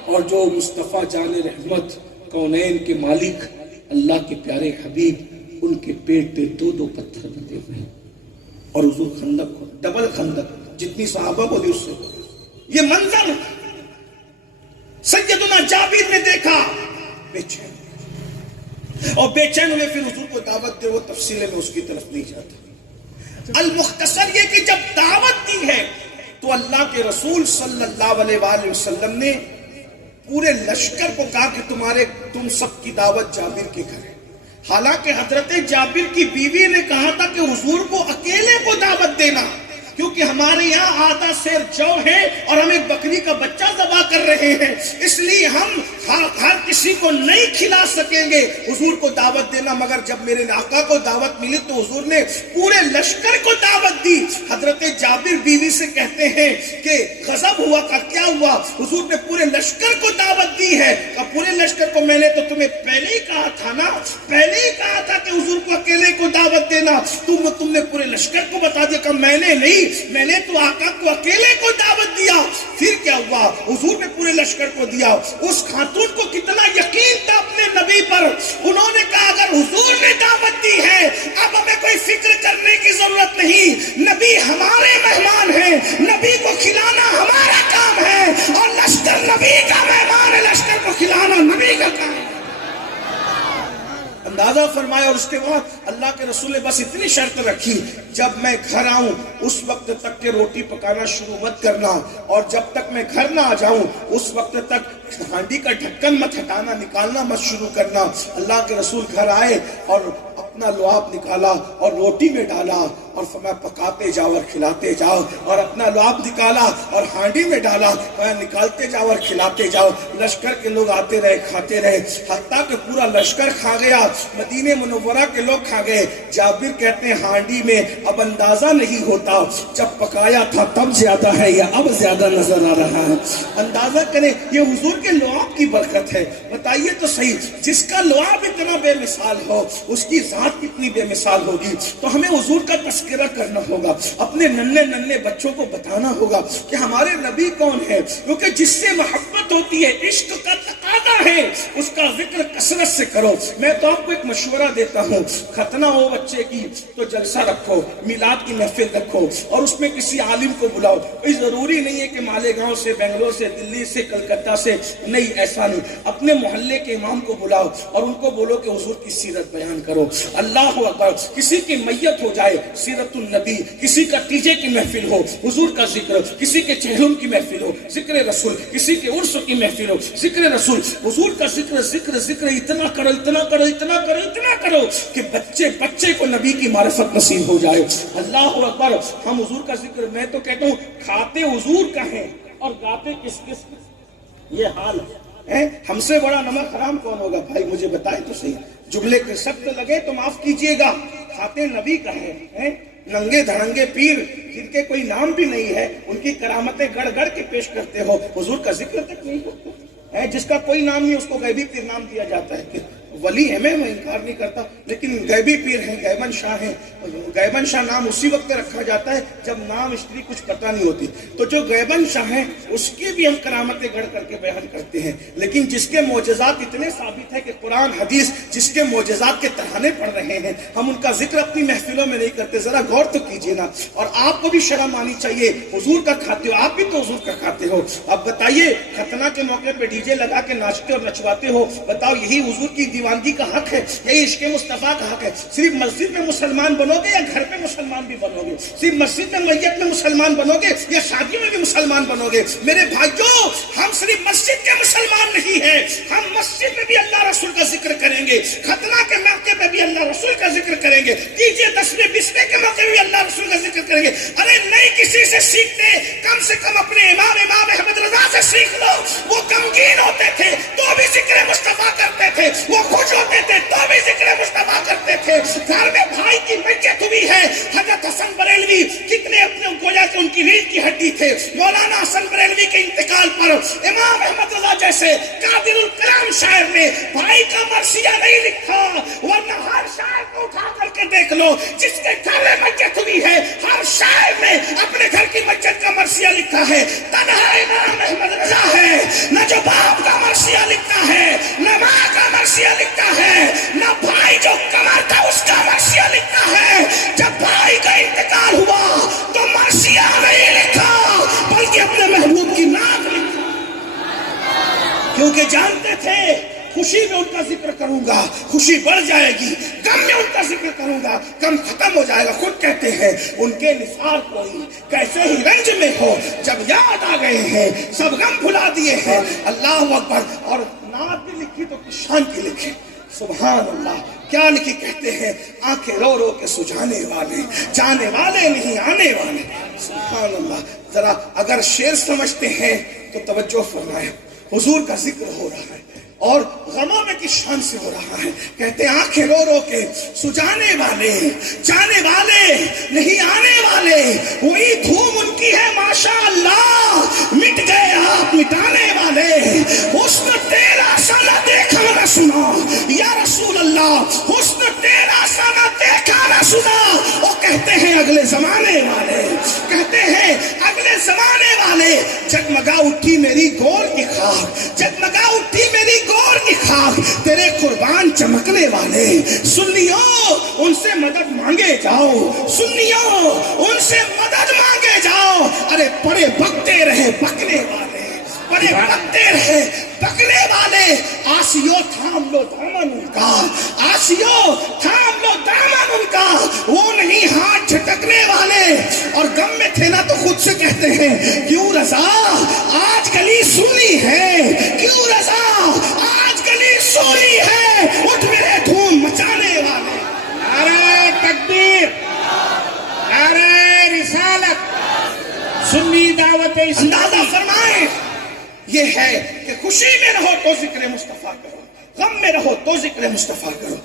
اور جو مصطفیٰ جان رحمت کونین کے مالک اللہ کے پیارے حبیب ان کے پیٹ پہ 2 پتھر بندے ہوئے. اور حضور خندق کو ڈبل خندق جتنی صحابہ کو دی اس سے. یہ منظر سیدنا جابر نے دیکھا، بے چین، اور بے چین ہوئے پھر حضور کو دعوت دے. وہ تفصیل میں اس کی طرف نہیں جاتا. المختصر یہ کہ جب دعوت دی ہے تو اللہ کے رسول صلی اللہ علیہ وآلہ وسلم نے پورے لشکر کو کہا کہ تم سب کی دعوت جابر کے گھر ہے. حالانکہ حضرت جابر کی بیوی نے کہا تھا کہ حضور کو اکیلے کو دعوت دینا، کیونکہ ہمارے یہاں آدھا سیر جو ہے اور ہم ایک بکری کا بچہ ذبح کر رہے ہیں، اس لیے ہم ہر کسی کو نہیں کھلا سکیں گے، حضور کو دعوت دینا. مگر جب میرے آقا کو دعوت ملی تو حضور نے پورے لشکر کو دعوت دی. حضرت جابر بیوی سے کہتے ہیں کہ غضب ہوا کا کیا ہوا؟ حضور نے پورے لشکر کو دعوت دی ہے. پورے لشکر کو میں نے تو تمہیں پہلے ہی کہا تھا نا، پہلے ہی کہا تھا کہ حضور کو اکیلے کو دعوت دینا. تم نے پورے لشکر کو بتا دیا کہ میں نے نہیں، میں نے تو آقا کو اکیلے کو دعوت دیا. پھر کیا ہوا؟ حضور نے پورے لشکر کو دیا. اس خاتون کو کتنا یقین تھا اپنے نبی پر، انہوں نے کہا اگر حضور نے دعوت دی ہے اب ہمیں کوئی فکر کرنے کی ضرورت نہیں، نبی ہمارے مہمان ہیں، نبی کو کھلانا ہمارا کام ہے، اور لشکر نبی کا مہمان ہے، لشکر کو کھلانا نبی کا کام ہے. اندازہ فرمایا. اور اس کے بعد اللہ کے رسول نے بس اتنی شرط رکھی جب میں گھر آؤں اس وقت تک کہ روٹی پکانا شروع مت کرنا، اور جب تک میں گھر نہ آ جاؤں اس وقت تک ہانڈی کا ڈھکن مت ہٹانا، نکالنا مت شروع کرنا۔ اللہ کے رسول گھر آئے اور اپنا لعاب نکالا اور روٹی میں ڈالا اور فرمایا پکاتے جاؤ اور کھلاتے جاؤ، اور اپنا لعاب نکالا اور ہانڈی میں ڈالا، نکالتے جاؤ اور کھلاتے جاؤ۔ لشکر کے لوگ آتے رہے، کھاتے رہے، حتیٰ کہ پورا لشکر کھا گیا، مدینہ منورہ کے لوگ کھا گئے۔ جابر کہتے ہیں ہانڈی میں اب اندازہ نہیں ہوتا جب پکایا تھا تب زیادہ ہے یا اب زیادہ نظر آ رہا ہے۔ اندازہ کریں یہ حضور کے لعاب کی برکت ہے۔ بتائیے تو صحیح، جس کا لعاب اتنا بے مثال ہو اس کی ذات کتنی بے مثال ہوگی۔ تو ہمیں حضور کا تذکرہ کرنا ہوگا، اپنے ننھے بچوں کو بتانا ہوگا کہ ہمارے نبی کون ہے، کیونکہ جس سے محبت ہوتی ہے، عشق کا تقاضا ہے، اس کا ذکر کثرت سے کرو۔ میں تو آپ کو ایک مشورہ دیتا ہوں، ختنہ ہو بچے کی تو جلسہ رکھو، میلاد کی محفل رکھو اور اس میں کسی عالم کو بلاؤ۔ کوئی ضروری نہیں ہے کہ مالیگاؤں سے، بنگلور سے، دلی سے، کلکتہ سے، نہیں، ایسا نہیں۔ اپنے محلے کے امام کو بلاؤ اور ان کو بولو کہ حضور کی سیرت بیان کرو۔ اللہ اکبر، کسی کی میت ہو جائے سیرت النبی، کسی کا تیجے کی محفل ہو حضور کا ذکر، کسی کے چہلم کی محفل ہو ذکر رسول، کسی کے عرس کی محفل ہو ذکر رسول، حضور کا ذکر ذکر ذکر اتنا کرو، اتنا کرو، اتنا کرو، اتنا کرو کہ بچے کو نبی کی معرفت نصیب ہو جائے۔ اللہ اکبر، ہم حضور کا ذکر، میں تو کہتا ہوں کھاتے حضور کا ہے اور گاتے کس یہ حال ہے۔ ہم سے بڑا نمک حرام کون ہوگا بھائی، مجھے بتائیں تو صحیح۔ جملے کے سخت لگے تو معاف کیجئے گا، کھاتے نبی کا ہے۔ ننگے دھڑنگے پیر جن کے کوئی نام بھی نہیں ہے، ان کی کرامتیں گڑ گڑ کے پیش کرتے ہو، حضور کا ذکر تک نہیں کرتے۔ جس کا کوئی نام نہیں اس کو غیبی پیر نام دیا جاتا ہے۔ ولی ہے، میں انکار نہیں کرتا، لیکن غیبی پیر ہیں، غیبن شاہ ہیں۔ غیبن شاہ نام اسی وقت رکھا جاتا ہے جب نام اسٹری کچھ پتہ نہیں ہوتی۔ تو جو غیبن شاہ ہیں اس کی بھی ہم کرامتیں گڑھ کر کے بیان کرتے ہیں، لیکن جس کے معجزات اتنے ثابت ہے کہ قرآن حدیث جس کے معجزات کے ترانے پڑھ رہے ہیں، ہم ان کا ذکر اپنی محفلوں میں نہیں کرتے۔ ذرا غور تو کیجیے نا، اور آپ کو بھی شرم آنی چاہیے، حضور کا کھاتے ہو، آپ بھی تو حضور کا کھاتے ہو۔ اب بتائیے، ختنہ کے موقع پہ ڈی جے لگا کے ناچتے اور نچواتے ہو، بتاؤ یہی حضور کی دیوانگی کا حق ہے، یہی عشق مصطفیٰ کا حق ہے؟ صرف مسجد میں مسلمان بنو گے یا گھر پہ مسلمان بھی بنو گے؟ صرف مسجد میں میت میں مسلمان بنو گے یا شادیوں میں بھی مسلمان بنو گے؟ میرے بھائیوں، ہم صرف مسجد کے مسلمان نہیں ہیں، ہم مسجد میں بھی اللہ رسول کا ذکر کریں گے، ختنہ کے موقع پہ بھی اللہ رسول کا ذکر کریں گے، کیجئے 10ویں 20ویں کے موقع پہ بھی اللہ رسول کا ذکر کریں گے۔ ارے نہیں کسی سے سیکھتے، کم سے کم اپنے امام احمد رضا سے سیکھ لو۔ وہ غمگین ہوتے تھے تو بھی ذکر مصطفیٰ کرتے تھے، وہ خوش ہوتے تھے تو بھی ذکر مصطفیٰ کرتے تھے۔ گھر میں بھائی کی میت ہوئی ہے، حضرت حسن بریلوی کتنے اپنے گویا کہ ان کی ریڑھ کی ہڈی تھے، مولانا حسن بریلوی کے انتقال پر امام احمد رضا جیسے قادر الکلام شاعر نے بھائی کا مرثیہ نہیں لکھا، ورنہ ہر شاعر کو اٹھا کر کے دیکھ لو جس کے گھر میں میت ہوئی ہے، ہر شاعر نے اپنے گھر کی میت کا مرثیہ لکھا ہے۔ تنہا امام احمد رضا ہے نہ جو باپ کا مرثیہ لکھتا ہے، نہ ماں کا مرثیہ لکھتا ہے، نہ بھائی جو کماتا اس کا مرثیہ لکھتا ہے۔ جب بھائی کا انتقال ہوا تو مرثیہ نہیں لکھا بلکہ اپنے محبوب کی نعت لکھا، کیونکہ جانتے تھے خوشی میں ان کا ذکر کروں گا خوشی بڑھ جائے گی، غم میں ان کا ذکر کروں گا غم ختم ہو جائے گا۔ خود کہتے ہیں ان کے نثار کوئی کیسے ہی رنج میں ہو، جب یاد آ گئے ہیں سب غم بھلا دیے ہیں۔ اللہ اکبر۔ اور نعت بھی لکھی تو کس شان کی لکھی، سبحان اللہ۔ کیا لکھی؟ کہتے ہیں آنکھیں رو رو کے سجانے والے، جانے والے نہیں آنے والے۔ سبحان اللہ۔ ذرا اگر شعر سمجھتے ہیں تو توجہ فرمائیں، حضور کا ذکر ہو رہا ہے اور غموں میں کس شان سے ہو رہا ہے۔ کہتے ہیں آنکھیں رو رو کے سجانے والے، جانے والے نہیں آنے والے، وہی دھوم ان کی ہے ماشاء اللہ، مٹ گئے آپ مٹانے والے۔ حسن تیرا سا نہ دیکھا نہ سنا یا رسول اللہ، حسن تیرا سا نہ دیکھا نہ سنا۔ وہ کہتے ہیں اگلے زمانے والے، کہتے ہیں اگلے زمانے والے، جگمگا اٹھی میری گور کی خاک، جگمگا اٹھی میری گور کی خاک، تیرے قربان چمکنے والے۔ سنیوں ان سے مدد مانگے جاؤ، سنیوں ان سے مدد مانگے جاؤ۔ ارے پڑے بکتے رہے بکنے والے، پڑے بکتے رہے ٹھکنے والے آسیو تھام لو دامن ان کا، آسیو تھام لو دامن ان کا، وہ نہیں ہاتھ جھٹکنے والے۔ اور غم میں تھے نا تو خود سے کہتے ہیں کیوں رضا آج گلی سنی ہے، کیوں رضا آج گلی سوئی ہے، اٹھ میرے دھوم مچانے والے۔ نعرہ تکبیر، نعرہ رسالت، سنی دعوت اندازہ فرمائیں یہ ہے کہ خوشی میں رہو تو ذکر مصطفیٰ کرو، غم میں رہو تو ذکر مصطفیٰ کرو،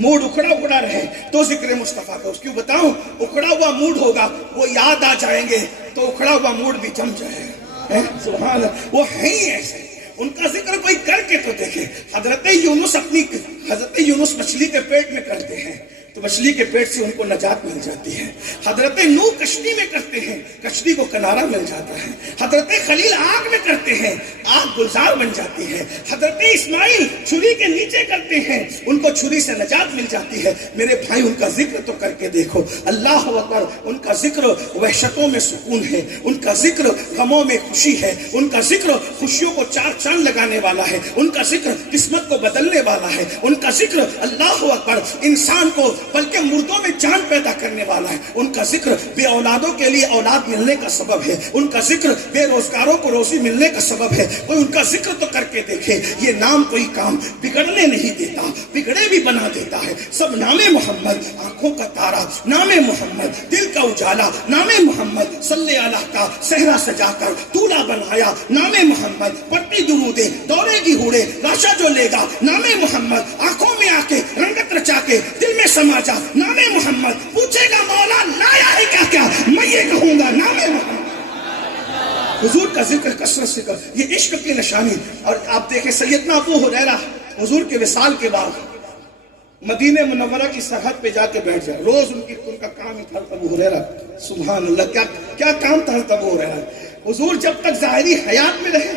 موڈ اکھڑا رہے تو ذکر مصطفیٰ کرو۔ کیوں بتاؤں، اکھڑا ہوا موڈ ہوگا وہ یاد آ جائیں گے تو اکھڑا ہوا موڈ بھی جم جائے گا۔ سبحان اللہ، وہ ہیں ہی ایسے، ان کا ذکر کوئی کر کے تو دیکھے۔ حضرت یونس مچھلی کے پیٹ میں کرتے ہیں تو مچھلی کے پیٹ سے ان کو نجات مل جاتی ہے۔ حضرت نوح کشتی میں کرتے ہیں، کشتی کو کنارہ مل جاتا ہے۔ حضرت خلیل آگ میں کرتے ہیں، آگ گلزار بن جاتی ہے۔ حضرت اسماعیل چھری کے نیچے کرتے ہیں، ان کو چھری سے نجات مل جاتی ہے۔ میرے بھائی ان کا ذکر تو کر کے دیکھو، اللہ اکبر۔ ان کا ذکر وحشتوں میں سکون ہے، ان کا ذکر غموں میں خوشی ہے، ان کا ذکر خوشیوں کو چار چاند لگانے والا ہے، ان کا ذکر قسمت کو بدلنے والا ہے، ان کا ذکر اللہ اکبر انسان کو بلکہ مردوں میں جان پیدا کرنے والا ہے، ان کا ذکر بے اولادوں کے لیے اولاد ملنے کا سبب ہے، ان کا ذکر بے روزگاروں کو روزی ملنے کا سبب ہے۔ کوئی ان کا ذکر تو کر کے دیکھے۔ یہ نام کوئی کام بگڑنے نہیں دیتا، بگڑے بھی بنا دیتا ہے۔ سب نام محمد آنکھوں کا تارا، نام محمد دل کا اجالا، نام محمد صلی اللہ کا صحرا سجا کر طولہ بنایا، نام محمد پڑتی درودے دورے گی ہوڑے راشا جو لے گا، نام محمد آنکھوں میں آ کے رنگت رچا کے دل میں سما جا، نام محمد پوچھے گا مولا لایا ہے کیا کیا، میں یہ کہوں گا نام محمد۔ حضور کا ذکر کثرت سے کر، یہ عشق کی نشانی۔ اور آپ دیکھیں سیدنا ابو ہریرہ حضور کے وصال کے بعد مدینہ منورہ کی سرحد پہ جا کے بیٹھ جائے، روز ان کا کام ہی تھا ابو ہریرہ، سبحان اللہ، کیا کام تھا ابو ہریرہ۔ حضور جب تک ظاہری حیات میں رہے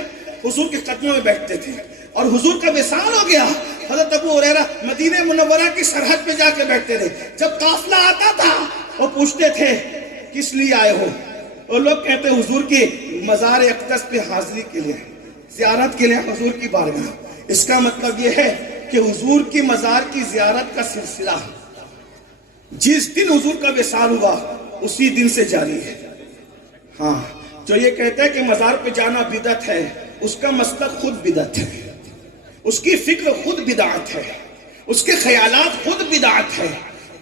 حضور کے قدموں میں بیٹھتے تھے، اور حضور کا وصال ہو گیا حضرت ابو ہریرہ مدینہ منورہ کی سرحد پہ جا کے بیٹھتے تھے۔ جب قافلہ آتا تھا وہ پوچھتے تھے کس لیے آئے ہو، اور لوگ کہتے حضور کی مزار اقدس پہ حاضری کے لیے، زیارت کے لیے حضور کی بارگاہ۔ اس کا مطلب یہ ہے کہ حضور کی مزار کی زیارت کا سلسلہ جس دن حضور کا وصال ہوا اسی دن سے جاری ہے۔ ہاں، جو یہ کہتا ہے کہ مزار پہ جانا بدعت ہے، اس کا مسلک خود بدعت ہے، اس کی فکر خود بدعت ہے، اس کے خیالات خود بدعت ہے۔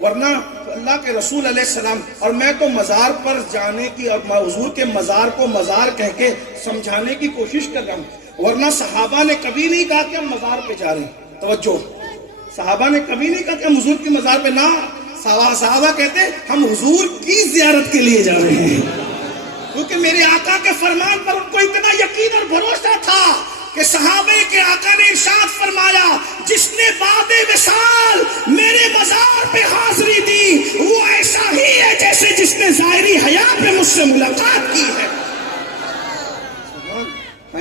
ورنہ اللہ کے رسول علیہ السلام، اور میں تو مزار پر جانے کی اور حضور کے مزار کو مزار کہہ کے سمجھانے کی کوشش کر رہا ہوں، ورنہ صحابہ نے کبھی نہیں کہا کہ ہم مزار پہ جا رہے ہیں۔ توجہ، صحابہ نے کبھی نہیں کہا کہ ہم حضور کی مزار پہ، نہ، صحابہ کہتے ہیں ہم حضور کی زیارت کے لیے جا رہے ہیں، کیونکہ میرے آقا کے فرمان پر ان کو اتنا یقین اور بھروسہ تھا کہ صحابہ کے آقا نے ارشاد فرمایا جس نے بعد وصال میرے مزار پہ حاضری دی وہ ایسا ہی ہے جیسے جس نے ظاہری حیات میں مجھ سے ملاقات کی ہے۔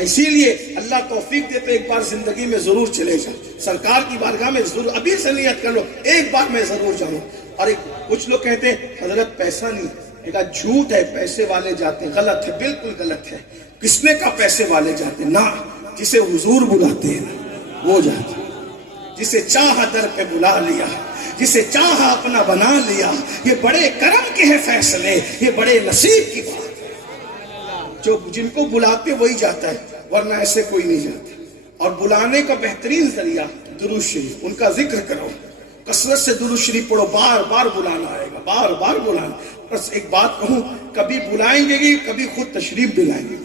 اسی لیے اللہ توفیق دیتے ایک بار زندگی میں ضرور چلے جا، سرکار کی بارگاہ میں ضرور، ابھی سے نیت کر لو ایک بار میں ضرور جاؤں۔ اور کچھ لوگ کہتے ہیں حضرت پیسہ نہیں، ایک جھوٹ ہے، پیسے والے جاتے ہیں، غلط ہے، بالکل غلط ہے۔ کس نے کہا پیسے والے جاتے ہیں؟ نہ، جسے حضور بلاتے ہیں وہ جاتے ہیں، جسے چاہا در پہ بلا لیا، جسے چاہا اپنا بنا لیا۔ یہ بڑے کرم کے ہیں فیصلے، یہ بڑے نصیب کی بات ہے۔ جو جن کو بلاتے وہی جاتا ہے، ورنہ ایسے کوئی نہیں جاتا۔ اور بلانے کا بہترین ذریعہ درود شریف، ان کا ذکر کرو، کثرت سے درود شریف پڑھو، بار بار بلانا آئے گا، بار بار بلانا۔ بس ایک بات کہوں، کبھی بلائیں گے گی، کبھی خود تشریف بھی لائیں گے۔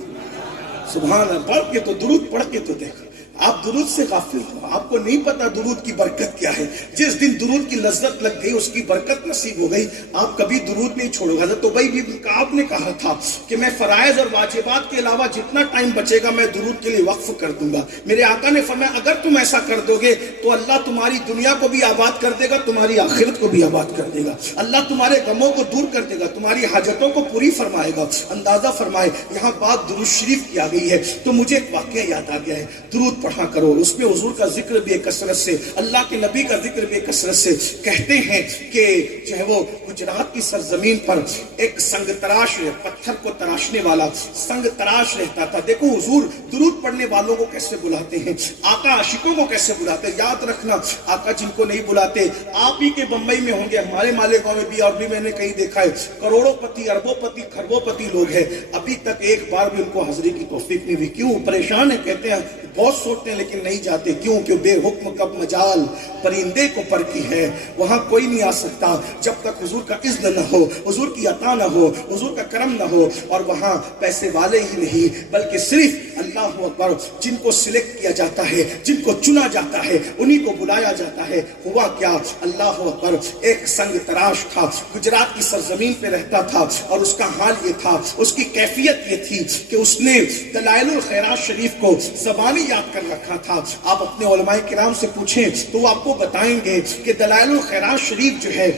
سبحان اللہ، پڑھ کے تو درود پڑھ کے تو دیکھو، آپ درود سے غافل ہو، آپ کو نہیں پتا درود کی برکت کیا ہے۔ جس دن درود کی لذت لگ گئی، اس کی برکت نصیب ہو گئی، آپ کبھی درود نہیں چھوڑو۔ حضرت ابی بن کعب نے کہا تھا کہ میں فرائض اور واجبات کے علاوہ جتنا ٹائم بچے گا میں درود کے لیے وقف کر دوں گا۔ میرے آقا نے فرمایا اگر تم ایسا کر دو گے تو اللہ تمہاری دنیا کو بھی آباد کر دے گا، تمہاری آخرت کو بھی آباد کر دے گا، اللہ تمہارے غموں کو دور کر دے گا، تمہاری حاجتوں کو پوری فرمائے گا۔ اندازہ فرمائے، یہاں بات درود شریف کی آ گئی ہے تو مجھے ایک واقعہ یاد آ گیا ہے۔ درود پڑھا کرو، اس میں حضور کا ذکر بھی ایک کثرت سے، اللہ کے نبی کا ذکر بھی ایک کثرت سے. کہتے ہیں کہ جو ہے وہ گجرات کی سرزمین پر ایک سنگ تراش، پتھر کو تراشنے والا سنگ تراش رہتا تھا. دیکھو حضور درود پڑھنے والوں کو کیسے بلاتے ہیں، آقا عاشقوں کو کیسے بلاتے ہیں. یاد رکھنا آقا جن کو نہیں بلاتے، آپ ہی کے بمبئی میں ہوں گے، ہمارے مالیگاؤں میں بھی، اور بھی میں نے کہیں دیکھا ہے، کروڑوں پتی، اربوں پتی، خربوں پتی لوگ ہیں، ابھی تک ایک بار بھی ان کو حاضری کی توفیق نہیں ہوئی. کیوں؟ پریشان ہے. کہتے ہیں بہت سوچتے ہیں لیکن نہیں جاتے. کیوں؟ کہ بے حکم کب مجال پرندے کو پر کی ہے. وہاں کوئی نہیں آ سکتا جب تک حضور کا اذن نہ ہو، حضور کی عطا نہ ہو، حضور کا کرم نہ ہو. اور وہاں پیسے والے ہی نہیں بلکہ صرف اللہ اکبر جن کو سلیکٹ کیا جاتا ہے، جن کو چنا جاتا ہے، انہی کو بلایا جاتا ہے. ہوا کیا؟ اللہ اکبر، ایک سنگ تراش تھا، گجرات کی سرزمین پہ رہتا تھا، اور اس کا حال یہ تھا، اس کی کیفیت یہ تھی کہ اس نے دلائل الخیرات شریف کو زبانی یاد کر رکھا تھا. آپ اپنے علماء کرام سے پوچھیں تو وہ آپ کو بتائیں گے کہ دلائل الخیرات شریف جو ہے،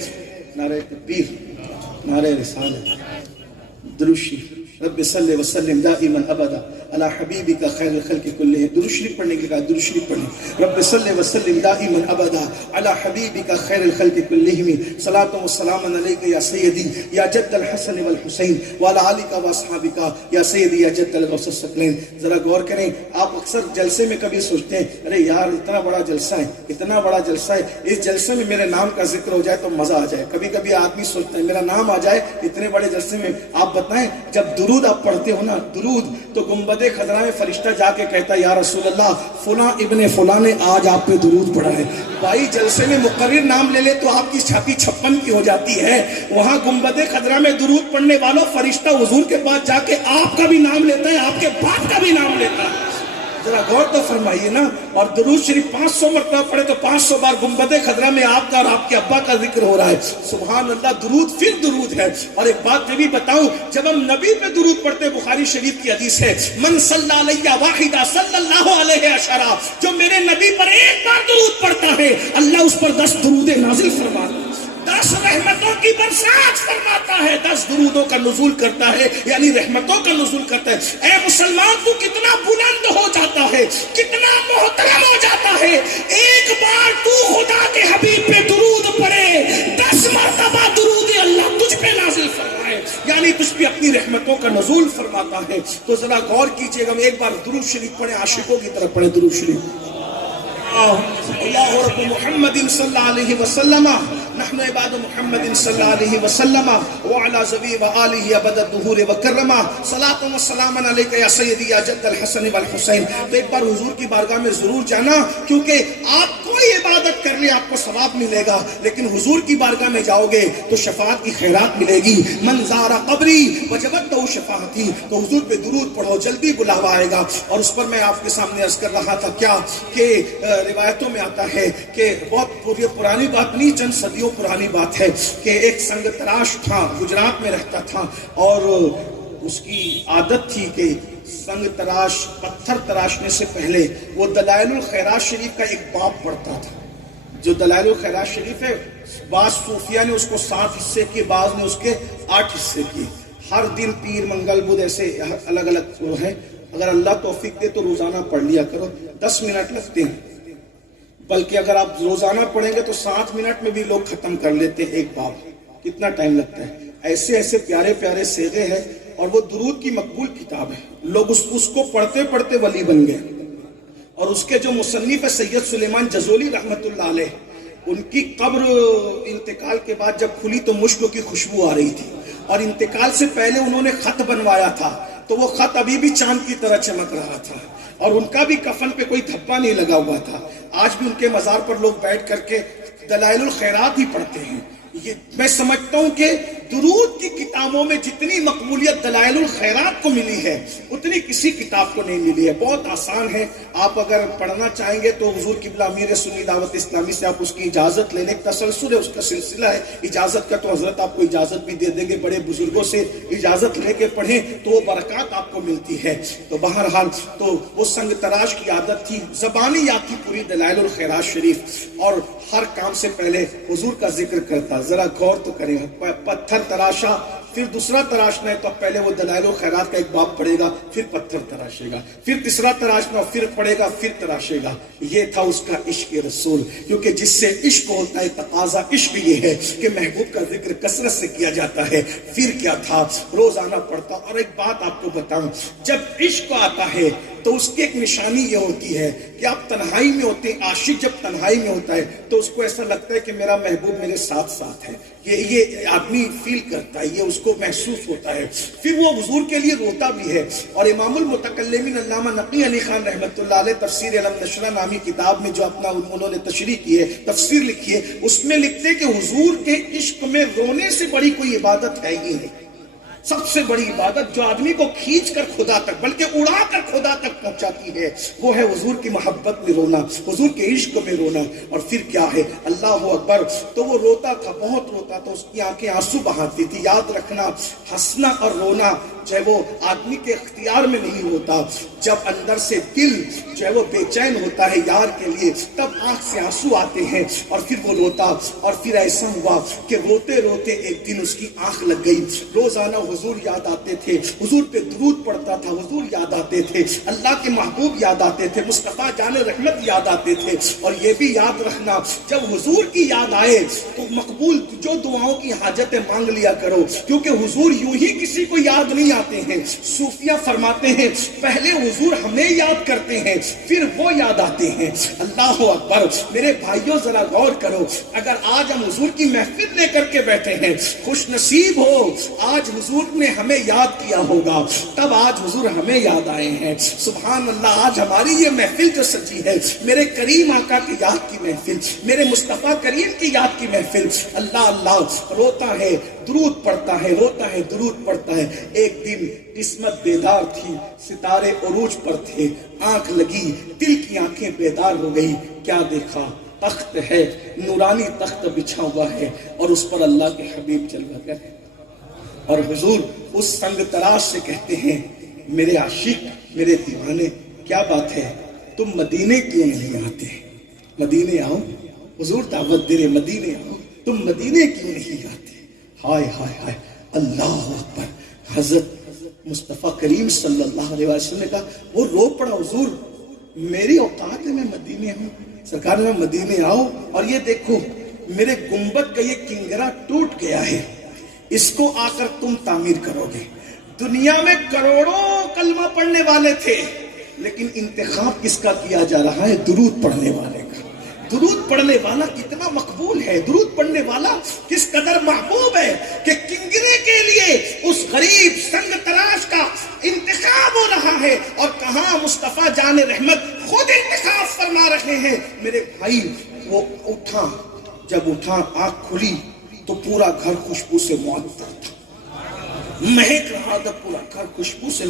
نعرہ تکبیر، نعرہ رسالت، درود شریف، رب صلی وسلم دائما ابدا علی حبیبک خیر الخلق کلہ. درود شریف پڑھنے کے بعد درود شریف پڑھیں، رب صلی وسلم دائما ابدا علی حبیبک خیر الخلق کلہم. صلاۃ و سلام علیک یا سیدی یا جد الحسن والحسین وعلی آلک واصحابک یا سیدی یا جد الغوث الثقلین. ذرا غور کریں، آپ اکثر جلسے میں کبھی سوچتے ہیں ارے یار اتنا بڑا جلسہ ہے، اتنا بڑا جلسہ ہے، اس جلسے میں میرے نام کا ذکر ہو جائے تو مزہ آ جائے. کبھی کبھی آدمی سوچتا ہے میرا نام آ جائے اتنے بڑے جلسے میں. آپ بتائیں جب درود آپ پڑھتے ہو نا، درود، تو گنبد خضرا میں فرشتہ جا کے کہتا ہے یا رسول اللہ فلاں ابن فلاں نے آج آپ پہ درود پڑھا ہے. بھائی جلسے میں مقرر نام لے لے تو آپ کی چھاتی 56 کی ہو جاتی ہے. وہاں گنبد خضرا میں درود پڑھنے والوں فرشتہ حضور کے پاس جا کے آپ کا بھی نام لیتا ہے، آپ کے باپ کا بھی نام لیتا ہے. ذرا غور تو فرمائیے نا. اور درود شریف 500 مرتبہ پڑھے تو 500 بار گنبد خضرا میں آپ کا اور آپ کے ابا کا ذکر ہو رہا ہے. سبحان اللہ، درود پھر درود ہے. اور ایک بات یہ بھی بتاؤں، جب ہم نبی پہ درود پڑھتے، بخاری شریف کی حدیث ہے من صلی علیہ واحدہ صلی اللہ علیہ عشرہ، جو میرے نبی پر ایک بار درود پڑھتا ہے اللہ اس پر 10 درود نازل فرماتا ہے، 10 رحمتوں کی برسات فرماتا ہے، 10 درودوں کا نزول کرتا ہے، یعنی رحمتوں کا نزول کرتا ہے. اے مسلمان، تو کتنا بلند ہو جاتا ہے، کتنا محترم ہو جاتا ہے، ایک بار تو خدا کے حبیب پہ درود پڑھے، 10 مرتبہ درود اللہ تجھ پہ نازل فرمائے، یعنی تجھ پہ اپنی رحمتوں کا نزول فرماتا ہے. تو ذرا غور کیجئے گا، ایک بار درود شریف پڑھیں، عاشقوں کی طرف پڑھیں درود شریف. اللہ رب محمد صلی اللہ علیہ وسلم، نحن عباد محمد صلی اللہ علیہ وسلم وعلی ذوی وآلہ ابد الدہور وکرما. صلاۃ و سلام علیک یا سیدی یا جد الحسن والحسین. تو ایک بار حضور کی بارگاہ میں ضرور جانا، کیونکہ آپ کوئی عبادت کر لیں آپ کو ثواب ملے گا، لیکن حضور کی بارگاہ میں جاؤ گے تو شفاعت کی خیرات ملے گی. من زار قبری وجبت لہ شفاعتی. تو حضور پہ درود پڑھو، جلدی بلاوا آئے گا. اور اس پر میں آپ کے سامنے عرض کر رہا تھا کیا کہ روایتوں میں آتا ہے کہ بہت پرانی بات نہیں، چند صدیوں پرانی بات ہے کہ ایک سنگ تراش تھا، گجرات میں رہتا تھا، اور اس کی عادت تھی کہ سنگ تراش، پتھر تراشنے سے پہلے وہ دلائل الخیرات شریف کا ایک باب پڑھتا تھا. جو دلائل الخیرات شریف ہے، بعض صوفیہ نے اس کو 7 حصے کیے، بعض نے اس کے 8 حصے کیے. ہر دن پیر منگل بدھ ایسے الگ الگ وہ ہیں. اگر اللہ توفیق دے تو روزانہ پڑھ لیا کرو، 10 منٹ لگتے ہیں، بلکہ اگر آپ روزانہ پڑھیں گے تو 7 منٹ میں بھی لوگ ختم کر لیتے ہیں ایک باب. کتنا ٹائم لگتا ہے. ایسے ایسے پیارے پیارے صیغے ہیں، اور وہ درود کی مقبول کتاب ہے. لوگ اس کو پڑھتے پڑھتے ولی بن گئے. اور اس کے جو مصنف ہے سید سلیمان جزولی رحمت اللہ علیہ، ان کی قبر انتقال کے بعد جب کھلی تو مشک کی خوشبو آ رہی تھی، اور انتقال سے پہلے انہوں نے خط بنوایا تھا تو وہ خط ابھی بھی چاند کی طرح چمک رہا تھا، اور ان کا بھی کفن پہ کوئی دھبا نہیں لگا ہوا تھا. آج بھی ان کے مزار پر لوگ بیٹھ کر کے دلائل الخیرات ہی پڑھتے ہیں. یہ میں سمجھتا ہوں کہ درود کی کتابوں میں جتنی مقبولیت دلائل الخیرات کو ملی ہے اتنی کسی کتاب کو نہیں ملی ہے. بہت آسان ہے، آپ اگر پڑھنا چاہیں گے تو حضور قبلہ امیر سنی دعوت اسلامی سے آپ اس کی اجازت لے لیں. ایک تسلسل ہے، اس کا سلسلہ ہے اجازت کا، تو حضرت آپ کو اجازت بھی دے دیں گے. بڑے بزرگوں سے اجازت لے کے پڑھیں تو وہ برکات آپ کو ملتی ہے. تو بہرحال تو وہ سنگ تراش کی عادت تھی، زبانی یاد تھی پوری دلائل الخیرات شریف، اور ہر کام سے پہلے حضور کا ذکر کرتا. ذرا غور تو کریں. پتھر تراشا، پھر دوسرا تراشنا ہے تو اب پہلے وہ دلائل و خیرات کا ایک باب پڑھے گا، پھر پتھر تراشے گا، پھر تیسرا تراشنا، پھر پڑھے گا، پھر تراشے گا. یہ تھا اس کا عشق رسول، کیونکہ جس سے عشق ہوتا ہے تقاضا عشق یہ ہے کہ محبوب کا ذکر کثرت سے کیا جاتا ہے. پھر کیا تھا، روزانہ پڑھتا. اور ایک بات آپ کو بتاؤں، جب عشق آتا ہے تو اس کی ایک نشانی یہ ہوتی ہے کہ آپ تنہائی میں ہوتے ہیں. عاشق جب تنہائی میں ہوتا ہے تو اس کو ایسا لگتا ہے کہ میرا محبوب میرے ساتھ ساتھ ہے. یہ آدمی فیل کرتا ہے، یہ اس کو محسوس ہوتا ہے. پھر وہ حضور کے لیے روتا بھی ہے. اور امام المتکلمین علامہ نقی علی خان رحمۃ اللہ علیہ تفسیر علم نشرہ نامی کتاب میں جو اپنا انہوں نے تشریح کی ہے، تفسیر لکھی ہے، اس میں لکھتے کہ حضور کے عشق میں رونے سے بڑی کوئی عبادت ہے ہی نہیں. سب سے بڑی عبادت جو آدمی کو کھینچ کر خدا تک بلکہ اڑا کر خدا تک پہنچاتی ہے وہ ہے حضور کی محبت میں رونا، حضور کے عشق میں رونا. اور پھر کیا ہے، اللہ اکبر. تو وہ روتا تھا، بہت روتا تھا، اس کی آنکھیں آنسو بہاتی تھی. یاد رکھنا، ہنسنا اور رونا جو ہے وہ آدمی کے اختیار میں نہیں ہوتا. جب اندر سے دل جو ہے وہ بے چین ہوتا ہے یار کے لیے، تب آنکھ سے آنسو آتے ہیں اور پھر وہ روتا. اور پھر ایسا ہوا کہ روتے روتے ایک دن اس کی آنکھ لگ گئی. روزانہ حضور یاد آتے تھے، حضور پہ درود پڑتا تھا، حضور یاد آتے تھے، اللہ کے محبوب یاد آتے تھے، مصطفیٰ جان رحمت یاد آتے تھے. اور یہ بھی یاد رکھنا، جب حضور کی یاد آئے تو مقبول جو دعاؤں کی حاجتیں مانگ لیا کرو، کیونکہ حضور یوں ہی کسی کو یاد نہیں آتے ہیں. صوفیہ فرماتے ہیں پہلے حضور ہمیں یاد کرتے ہیں پھر وہ یاد آتے ہیں. اللہ اکبر. میرے بھائیوں ذرا غور کرو، اگر آج ہم حضور کی محفل لے کر کے بیٹھے ہیں، خوش نصیب ہو آج حضور نے ہمیں یاد کیا ہوگا، تب آج حضور ہمیں یاد آئے ہیں. سبحان اللہ. آج ہماری یہ محفل جو سجی ہے، میرے کریم آقا کی یاد کی محفل، میرے مصطفیٰ کریم کی یاد کی محفل. اللہ اللہ. روتا ہے، درود پڑھتا ہے، روتا ہے، درود پڑھتا ہے. ایک دن قسمت بیدار تھی، ستارے عروج پر تھے، آنکھ لگی، دل کی آنکھیں بیدار ہو گئی. کیا دیکھا؟ تخت ہے، نورانی تخت بچھا ہوا ہے اور اس پر اللہ کے حبیب جلوہ گر ہے. اور حضور اس سنگ تراش سے کہتے ہیں میرے عاشق، میرے دیوانے، کیا بات ہے، تم مدینے کیوں نہیں آتے؟ مدینے آؤ. حضور دعوت دے رہے، مدینے آؤ، تم مدینے کیوں نہیں آتے؟ ہائے ہائے ہائے. اللہ اکبر. حضرت مصطفیٰ کریم صلی اللہ علیہ وسلم نے کہا، وہ رو پڑا، حضور میری اوقات ہے، میں مدینے ہوں. سرکار میں مدینے آؤ. اور یہ دیکھو میرے گنبد کا یہ کنگرا ٹوٹ گیا ہے، اس کو آ کر تم تعمیر کرو گے. دنیا میں کروڑوں کلمہ پڑھنے والے تھے، لیکن انتخاب کس کا کیا جا رہا ہے؟ درود پڑھنے والے کا. درود پڑھنے والا کتنا مقبول ہے، درود پڑھنے والا کس قدر محبوب ہے کہ کنگرے کے لیے اس غریب سنگ تراش کا انتخاب ہو رہا ہے. اور کہاں مصطفیٰ جان رحمت خود انتخاب فرما رہے ہیں. میرے بھائی وہ اٹھا، جب اٹھا آنکھ کھلی تو پورا گھر خوشبو سے معطر تھا، مہک رہا تھا پورا گھر خوشبو سے.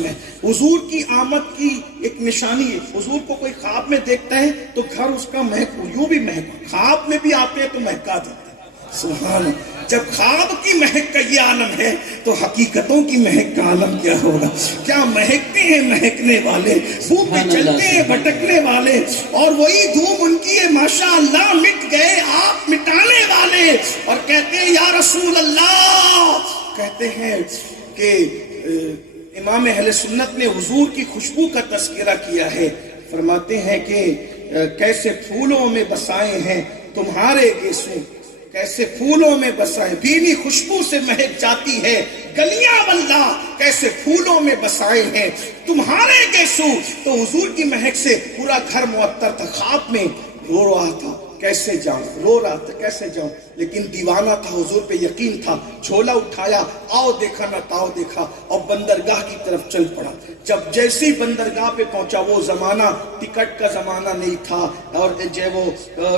حضور کی آمد کی ایک نشانی ہے. حضور کو کوئی خواب میں دیکھتا ہے تو گھر اس کا مہک، یوں بھی مہک، خواب میں بھی آتے ہیں تو مہکا دیتے ہیں. سبحان. جب خواب کی مہک کا یہ عالم ہے تو حقیقتوں کی مہک کا عالم کیا ہوگا؟ کیا مہکتے ہیں مہکنے والے، بھوک میں چلتے ہیں بھٹکنے والے، اور وہی دھوم ان کی ہے ماشاء اللہ. مٹ گئے آپ مٹانے والے، اور کہتے ہیں یا رسول اللہ. کہتے ہیں کہ امام اہل سنت نے حضور کی خوشبو کا تذکرہ کیا ہے. فرماتے ہیں کہ کیسے پھولوں میں بسائے ہیں تمہارے گیسو، کیسے پھولوں میں بسائے، بھینی خوشبو سے مہک جاتی ہے گلیاں واللہ، کیسے پھولوں میں بسائے ہیں تمہارے گیسو. تو حضور کی مہک سے پورا گھر معطر تھا. خواب میں رو رہا تھا، کیسے جاؤں، رو رہا تھا کیسے جاؤں، لیکن دیوانہ تھا، حضور پہ یقین تھا. جھولا اٹھایا، آؤ دیکھا نہ تاؤ دیکھا، اور بندرگاہ کی طرف چل پڑا. جب جیسے ہی بندرگاہ پہ پہنچا، وہ زمانہ ٹکٹ کا زمانہ نہیں تھا، اور جو وہ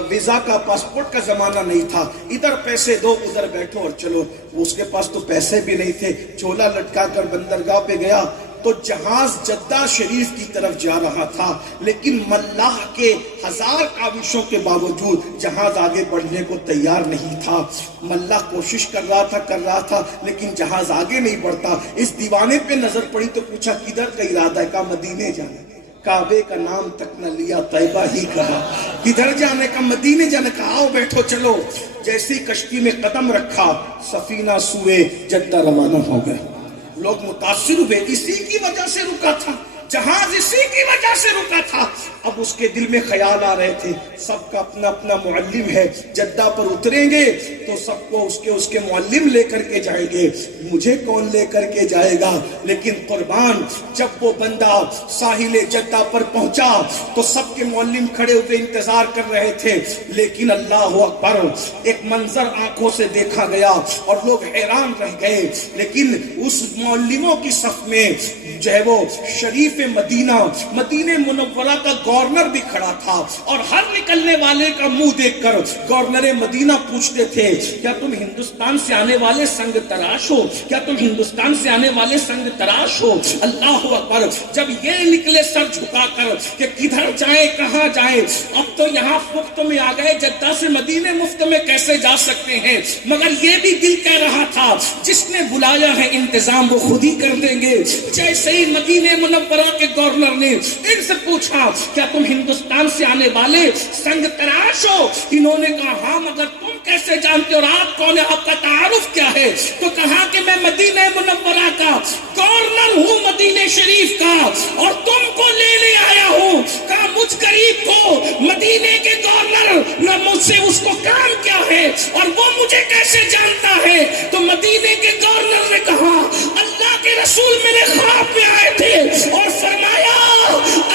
ویزا کا، پاسپورٹ کا زمانہ نہیں تھا. ادھر پیسے دو، ادھر بیٹھو اور چلو. اس کے پاس تو پیسے بھی نہیں تھے. جھولا لٹکا کر بندرگاہ پہ گیا تو جہاز جدہ شریف کی طرف جا رہا تھا، لیکن ملاح کے 1000 کاوشوں کے باوجود جہاز آگے بڑھنے کو تیار نہیں تھا. ملاح کوشش کر رہا تھا لیکن جہاز آگے نہیں بڑھتا. اس دیوانے پہ نظر پڑی تو پوچھا کدھر کا ارادہ ہے؟ کہا مدینے جانا. کعبے کا نام تک نہ لیا، طیبہ ہی کہا۔ کدھر جانے کا؟ مدینے جانے کا۔ آؤ بیٹھو چلو۔ جیسی کشتی میں قدم رکھا، سفینہ سوئے جدہ روانہ ہو گیا۔ لوگ متاثر ہوئے، اسی کی وجہ سے رکا تھا جہاز، اسی کی وجہ سے رکا تھا۔ اب اس کے دل میں خیال آ رہے تھے، سب کا اپنا اپنا معلم ہے، جدہ پر اتریں گے تو سب کو اس کے معلم لے کر کے جائیں گے، مجھے کون لے کر کے جائے گا؟ لیکن قربان، جب وہ بندہ ساحل جدہ پر پہنچا تو سب کے معلم کھڑے ہوئے انتظار کر رہے تھے، لیکن اللہ اکبر، ایک منظر آنکھوں سے دیکھا گیا اور لوگ حیران رہ گئے۔ لیکن اس معلموں کی صف میں جو ہے وہ شریف مدینہ منورہ کا گورنر بھی کھڑا تھا، اور ہر نکلنے والے کا منہ دیکھ کر گورنر مدینہ پوچھتے تھے، کیا تم ہندوستان سے آنے والے سنگ تراش ہو؟ کیا تم ہندوستان سے آنے والے سنگ تراش ہو؟ اللہ اکبر! جب یہ نکلے سر جھکا کر کہ کدھر جائیں کہاں جائیں، اب تو یہاں مفت میں آ گئے، جدہ سے مدینے مفت میں کیسے جا سکتے ہیں؟ مگر یہ بھی دل کہہ رہا تھا جس نے بلایا ہے انتظام وہ خود ہی کر دیں گے۔ جیسے ہی مدینہ منورہ کے گورنر نے ان سے پوچھا، کیا تم ہندوستان سے آنے والے سنگ تراش ہو؟ انہوں نے کہا ہاں، مگر تم کیسے جانتے ہو اور آپ کون ہے، آپ کا تعارف کیا ہے؟ تو کہا کہ میں مدینہ منورہ کا گورنر ہوں، مدینہ شریف کا، اور تم کو لینے آیا ہوں۔ کہا مجھ غریب کو مدینے کے گورنر نہ مجھ سے اس کو کام کیا ہے اور وہ مجھے کیسے جانتا ہے؟ تو مدینے کے گورنر نے کہا اللہ کے رسول میرے خواب میں آئے تھے اور فرمایا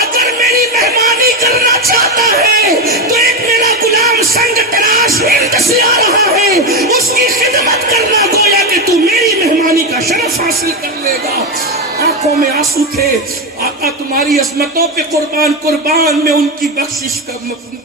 اگر میری مہمانی کرنا چاہتا ہے تو ایک میرا غلام سنگ تراش ہند سے آ رہا ہے، اس کی خدمت کرنا، گویا کہ تو میری مہمانی کا شرف حاصل کر لے گا۔ آنکھوں میں آنسو تھے، آقا تمہاری عظمتوں پہ قربان، قربان میں ان کی بخشش کا،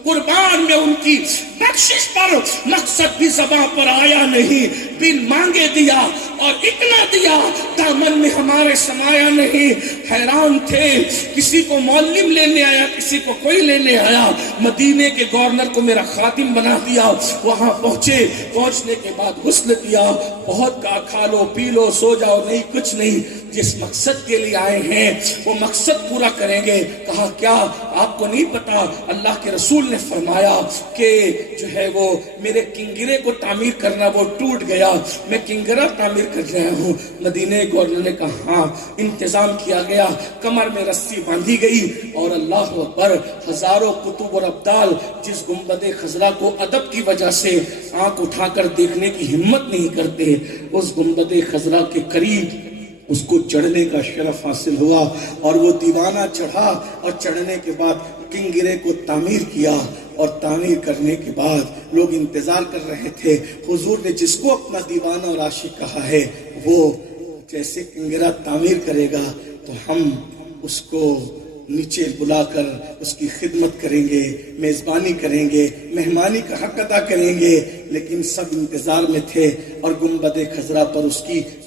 قربان میں ان کی بخشش پر، مقصد بھی زباں پر آیا نہیں، بن مانگے دیا اور اتنا دیا، دامن میں ہمارے سمایا نہیں۔ حیران تھے، کسی کو معلم لینے آیا، کسی کو کوئی لینے آیا، مدینے کے گورنر کو میرا خادم بنا دیا۔ وہاں پہنچے، پہنچنے کے بعد غسل کیا، بہت کہا کھا لو پی لو سو جاؤ، نہیں کچھ نہیں، جس مقصد کے لیے آئے ہیں وہ مقصد پورا کریں گے۔ کہا کیا آپ کو نہیں پتا، اللہ کے رسول نے فرمایا کہ جو ہے وہ میرے کنگرے کو تعمیر کرنا، وہ ٹوٹ گیا، میں کنگرہ تعمیر کر رہا ہوں۔ مدینہ گورنر نے کہا ہاں، انتظام کیا گیا، کمر میں رسی باندھی گئی، اور اللہ اکبر، ہزاروں کتب اور ابدال جس گنبد خضرا کو ادب کی وجہ سے آنکھ اٹھا کر دیکھنے کی ہمت نہیں کرتے، اس گنبد خضرا کے قریب اس کو چڑھنے کا شرف حاصل ہوا، اور وہ دیوانہ چڑھا، اور چڑھنے کے بعد کنگرے کو تعمیر کیا، اور تعمیر کرنے کے بعد لوگ انتظار کر رہے تھے۔ حضور نے جس کو اپنا دیوانہ اور عاشق کہا ہے، وہ جیسے کنگرہ تعمیر کرے گا تو ہم اس کو نیچے بلا کر اس کی خدمت کریں گے، میزبانی کریں گے، مہمانی کا حق ادا کریں گے۔ لیکن سب انتظار میں تھے، اور گنبد خضرا پر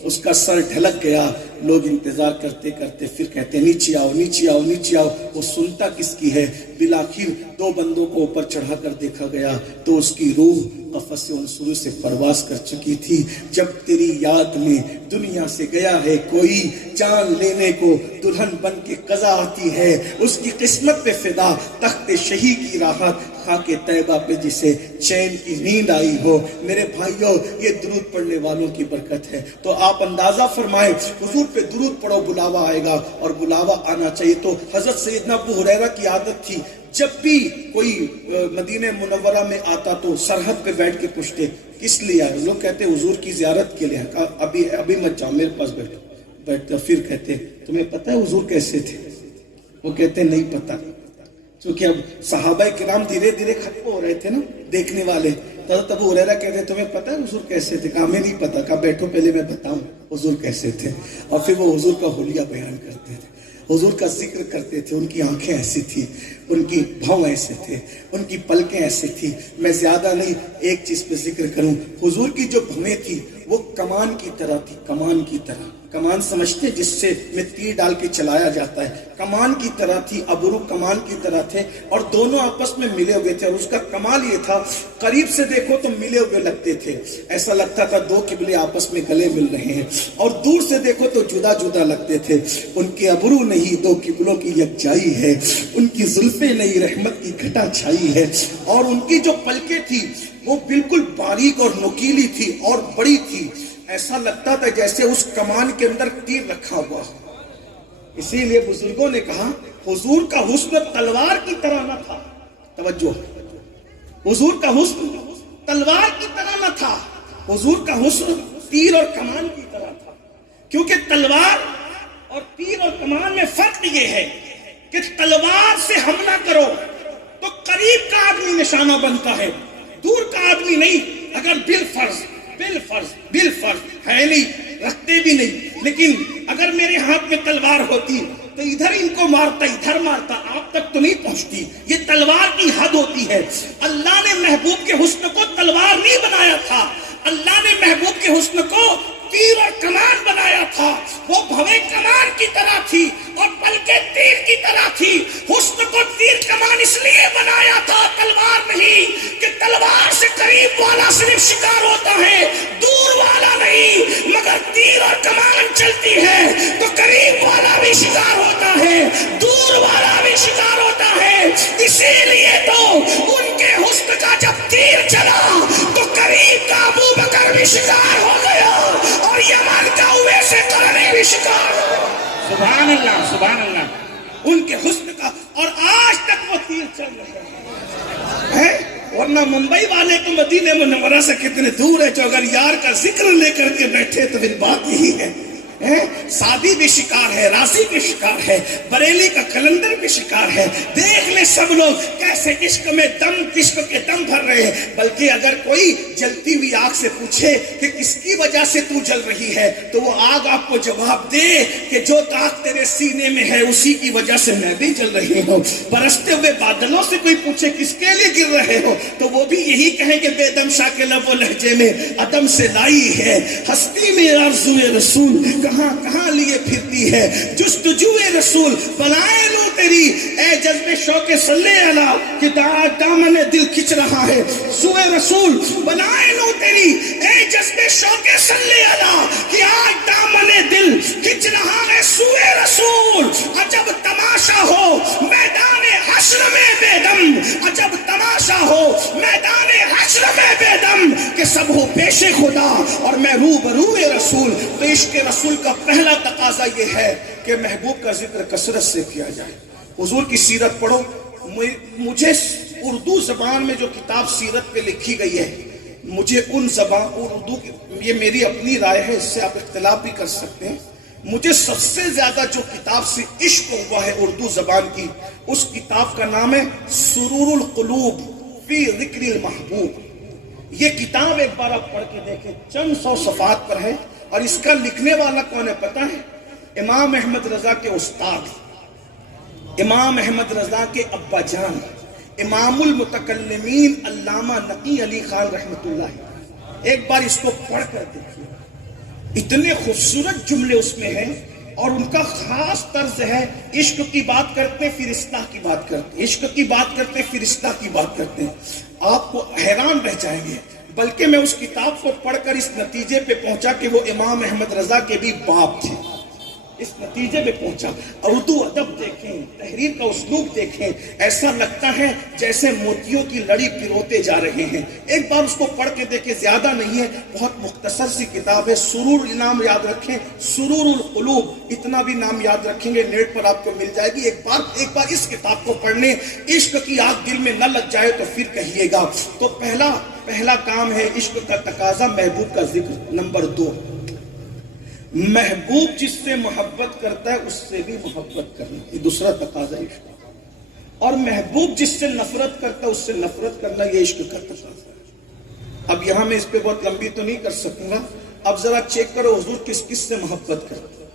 اس کا سر ڈھلک گیا۔ لوگ انتظار کرتے کرتے پھر کہتے نیچے آؤ نیچے آؤ نیچے آؤ، وہ سنتا کس کی ہے؟ بالآخر دو بندوں کو اوپر چڑھا کر دیکھا گیا تو اس کی روح قفس عنصری سے پرواز کر چکی تھی۔ جب تیری یاد میں دنیا سے گیا ہے کوئی، جان لینے کو دلہن بن کے قضا آتی ہے، اس کی قسمت پہ فدا تخت شہی کی راحت، خاک طیبہ پہ جسے چین کی نیند آئی ہو۔ میرے بھائیوں، یہ درود پڑھنے والوں کی برکت ہے۔ تو آپ اندازہ فرمائیں، حضور پہ درود پڑھو، بلاوا آئے گا، اور بلاوا آنا چاہیے۔ تو حضرت سیدنا ابو ہریرہ کی عادت تھی، جب بھی کوئی مدینہ منورہ میں آتا تو سرحد پہ بیٹھ کے پوچھتے کس لیے آئے؟ لوگ کہتے حضور کی زیارت کے لیے۔ ابھی مت جاؤ، میرے پاس بیٹھو۔ پھر کہتے تمہیں پتہ ہے حضور کیسے تھے؟ وہ کہتے نہیں پتہ، کیونکہ اب صحابہ کرام دھیرے دھیرے ختم ہو رہے تھے نا، دیکھنے والے۔ حضرت ابو ہریرہ کہتے تمہیں پتہ ہے حضور کیسے تھے؟ کہا ہمیں نہیں پتہ۔ کہا بیٹھو پہلے میں بتاؤں حضور کیسے تھے۔ اور پھر وہ حضور کا حلیہ بیان کرتے تھے، حضور کا ذکر کرتے تھے۔ ان کی آنکھیں ایسی تھی، ان کی بھاؤں ایسے تھے، ان کی پلکیں ایسی تھی۔ میں زیادہ نہیں ایک چیز پہ ذکر کروں، حضور کی جو بھویں تھی وہ کمان کی طرح تھی، کمان کی طرح. کمان سمجھتے جس سے میں تیر ڈال کے چلایا جاتا ہے، کمان کی طرح تھی. ابرو کمان کی طرح تھے اور دونوں آپس میں ملے ہوئے تھے. اور اس کا کمال یہ تھا قریب سے دیکھو تو ملے ہوئے لگتے تھے، ایسا لگتا تھا دو قبلے آپس میں گلے مل رہے ہیں. اور دور سے دیکھو تو جدا جدا لگتے تھے. ان کے ابرو نہیں، دو قبلوں کی یکجائی ہے. ان کی زلفیں نہیں، رحمت کی گھٹا چھائی ہے. اور ان کی جو پلکیں تھی وہ بالکل باریک اور نکیلی تھی اور بڑی تھی. ایسا لگتا تھا جیسے اس کمان کے اندر تیر رکھا ہوا. اسی لیے بزرگوں نے کہا حضور کا حسن تلوار کی طرح نہ تھا. توجہ، حضور کا حسن تلوار کی طرح نہ تھا، حضور کا حسن تیر اور کمان کی طرح تھا. کیونکہ تلوار اور تیر اور کمان میں فرق یہ ہے کہ تلوار سے حملہ کرو تو قریب کا آدمی نشانہ بنتا ہے، دور کا آدمی نہیں. اگر بالفرض ہے نہیں، رکھتے بھی نہیں، لیکن اگر میرے ہاتھ میں تلوار ہوتی تو ادھر ان کو مارتا، ادھر مارتا، آپ تک تو نہیں پہنچتی. یہ تلوار کی حد ہوتی ہے. اللہ نے محبوب کے حسن کو تلوار نہیں بنایا تھا، اللہ نے محبوب کے حسن کو تیر اور کمان بنایا تھا. وہ بھویں کمان کی طرح تھی اور پلکیں تیر کی طرح تھی. حسن کو تیر کمان اس لیے بنایا تھا، تلوار نہیں، کہ تلوار سے قریب والا صرف شکار ہوتا ہے، دور والا نہیں. مگر تیر اور کمان چلتی ہے تو قریب والا بھی شکار ہوتا ہے، دور والا بھی شکار ہوتا ہے. اسی لیے تو ان کے حسن کا جب تیر چلا تو قریب کا ابو بکر بھی شکار ہو گیا اور یمن کا اویس قرنی بھی شکار ہو گیا. سبحان اللہ، سبحان اللہ. ان کے حسن کا، اور آج تک وہ تیر چل رہے ہیں. ورنہ ممبئی والے تو مدینہ منورہ سے کتنے دور ہے، جو اگر یار کا ذکر لے کر کے بیٹھے تو پھر بات یہی ہے. سادی بھی شکار ہے، راضی بھی شکار ہے، بریلی کا کلندر بھی شکار ہے. دیکھ لے سب لوگ کیسے عشق میں دم، عشق کے دم بھر رہے ہیں. بلکہ اگر کوئی جلتی ہوئی آگ سے پوچھے کہ کس کی وجہ سے تو جل رہی ہے تو وہ آگ آپ کو جواب دے کہ جو داغ تیرے سینے میں ہے اسی کی وجہ سے میں بھی جل رہی ہوں. برستے ہوئے بادلوں سے کوئی پوچھے کس کے لیے گر رہے ہو تو وہ بھی یہی کہیں کہ بے دم شاہ کے لب و لہجے میں عدم سے لائی ہے. ہستی میں آرزوئے رسول کہاں کہاں لیے پھرتی ہے، جستجوئے رسول بلائے لوں تیری اے جذب شوق صلی اللہ کہ دامن دل کھچ رہا ہے. سوئے رسول بلائے لوں تیری اے جذب شوق صلی اللہ کہ آج دامن دل کھچ رہا ہے. سوئے رسول عجب تماشا ہو میدان حشر میں بے دم، عجب تماشا ہو میدان حشر میں بے دم کہ سب ہو پیش خدا اور میں روبروئے رسول. تو عشق رسول کا پہلا تقاضا یہ ہے کہ محبوب کا ذکر کثرت سے کیا جائے. حضور کی سیرت پڑھو. مجھے اردو زبان میں جو کتاب سیرت پہ لکھی گئی ہے، مجھے ان زبان اردو کی، یہ میری اپنی رائے ہے، اس سے آپ اختلاف بھی کر سکتے ہیں، مجھے سب سے زیادہ جو کتاب سے عشق ہوا ہے اردو زبان کی، اس کتاب کا نام ہے سرور القلوب فی ذکر المحبوب. یہ کتاب ایک بار آپ پڑھ کے دیکھیں، چند سو صفحات پر ہے. اور اس کا لکھنے والا کون ہے پتہ ہے؟ امام احمد رضا کے استاد، امام احمد رضا کے ابا جان، امام المتکلمین علامہ نقی علی خان رحمۃ اللہ. ایک بار اس کو پڑھ کر دیکھیے، اتنے خوبصورت جملے اس میں ہیں. اور ان کا خاص طرز ہے، عشق کی بات کرتے پھر اصلاح کی بات کرتے، عشق کی بات کرتے پھر اصلاح کی بات کرتے ہیں. آپ کو حیران رہ جائیں گے. بلکہ میں اس کتاب کو پڑھ کر اس نتیجے پہ پہنچا کہ وہ امام احمد رضا کے بھی باپ تھے. اس نتیجے پہ پہنچا. اردو ادب دیکھیں، تحریر کا اسلوب دیکھیں، ایسا لگتا ہے جیسے موتیوں کی لڑی پروتے جا رہے ہیں. ایک بار اس کو پڑھ کے دیکھیں، زیادہ نہیں ہے، بہت مختصر سی کتاب ہے. سرور نام یاد رکھیں، سرور القلوب، اتنا بھی نام یاد رکھیں گے، نیٹ پر آپ کو مل جائے گی. ایک بار اس کتاب کو پڑھنے، عشق کی آگ دل میں نہ لگ جائے تو پھر کہیے گا. تو پہلا کام ہے عشق کا تقاضا، محبوب کا ذکر. نمبر 2، محبوب جس سے محبت کرتا ہے اس سے بھی محبت کرنا، یہ دوسرا تقاضا عشق. اور محبوب جس سے نفرت کرتا ہے اس سے نفرت کرنا، یہ عشق کا تقاضا ہے. اب یہاں میں اس پہ بہت لمبی تو نہیں کر سکوں گا. اب ذرا چیک کرو حضور کس کس سے محبت کرتا ہے.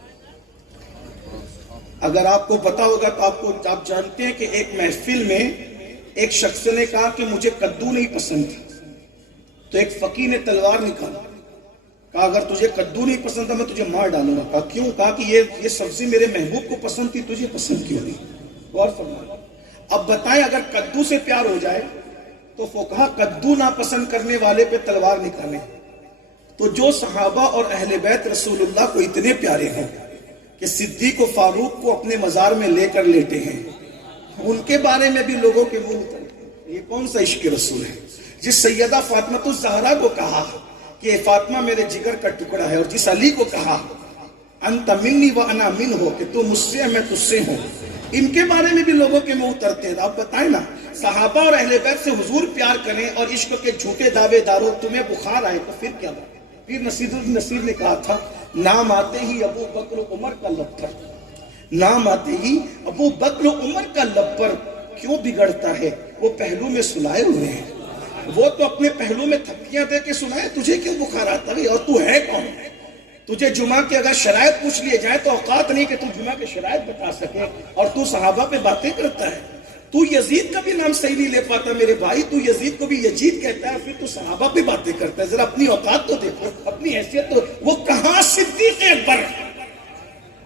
اگر آپ کو پتا ہوگا تو آپ جانتے ہیں کہ ایک محفل میں ایک شخص نے کہا کہ مجھے کدو نہیں پسند تھا، تو ایک فقیر نے تلوار نکالا کہا اگر تجھے کدو نہیں پسند تھا میں تجھے مار ڈالوں گا. کہا کیوں؟ کہا کہ یہ سبزی میرے محبوب کو پسند تھی, تجھے پسند کیوں نہیں؟ غور فرمائیں. اب بتائیں اگر کدو سے پیار ہو جائے تو فقہا کدو ناپسند کرنے والے پہ تلوار نکالیں. تو جو صحابہ اور اہل بیت رسول اللہ کو اتنے پیارے ہیں کہ صدیق و فاروق کو اپنے مزار میں لے کر لیٹے ہیں, ان کے بارے میں بھی لوگوں کے منہ اترتے ہیں. یہ کون سا عشق رسول ہے؟ جس سیدہ فاطمہ الزہرا کو کہا کہ فاطمہ میرے جگر کا ٹکڑا ہے, اور جس علی کو کہا انت منی و انا من ہو, کہ تو مجھ سے میں تجھ سے ہوں, ان کے بارے میں بھی لوگوں کے منہ اترتے ہیں. آپ بتائیں نا, صحابہ اور اہل بیت سے حضور پیار کریں اور عشق کے جھوٹے دعوے داروں تمہیں بخار آئے تو پھر کیا بات؟ پھر نصیر نے کہا تھا نام آتے ہی ابو بکر و عمر کا لب پر, نام آتے ہی ابو بکر و عمر کا لب پر کیوں بگڑتا ہے, وہ پہلو میں سلائے ہوئے ہیں, وہ تو اپنے پہلو میں تھپکیاں دے کے سنائے, تجھے کیوں بخار آتا ہے؟ اور تو ہے کون؟ تجھے جمعہ کے اگر شرائط پوچھ لیے جائے تو اوقات نہیں کہ تو جمعہ کے شرائط بتا سکے, اور تو صحابہ پہ باتیں کرتا ہے. تو یزید کا بھی نام صحیح نہیں لے پاتا میرے بھائی, تو یزید کو بھی یزید کہتا ہے, پھر تو صحابہ پہ باتیں کرتا ہے. ذرا اپنی اوقات تو دیکھو, اپنی حیثیت تو. وہ کہاں صدیق اکبر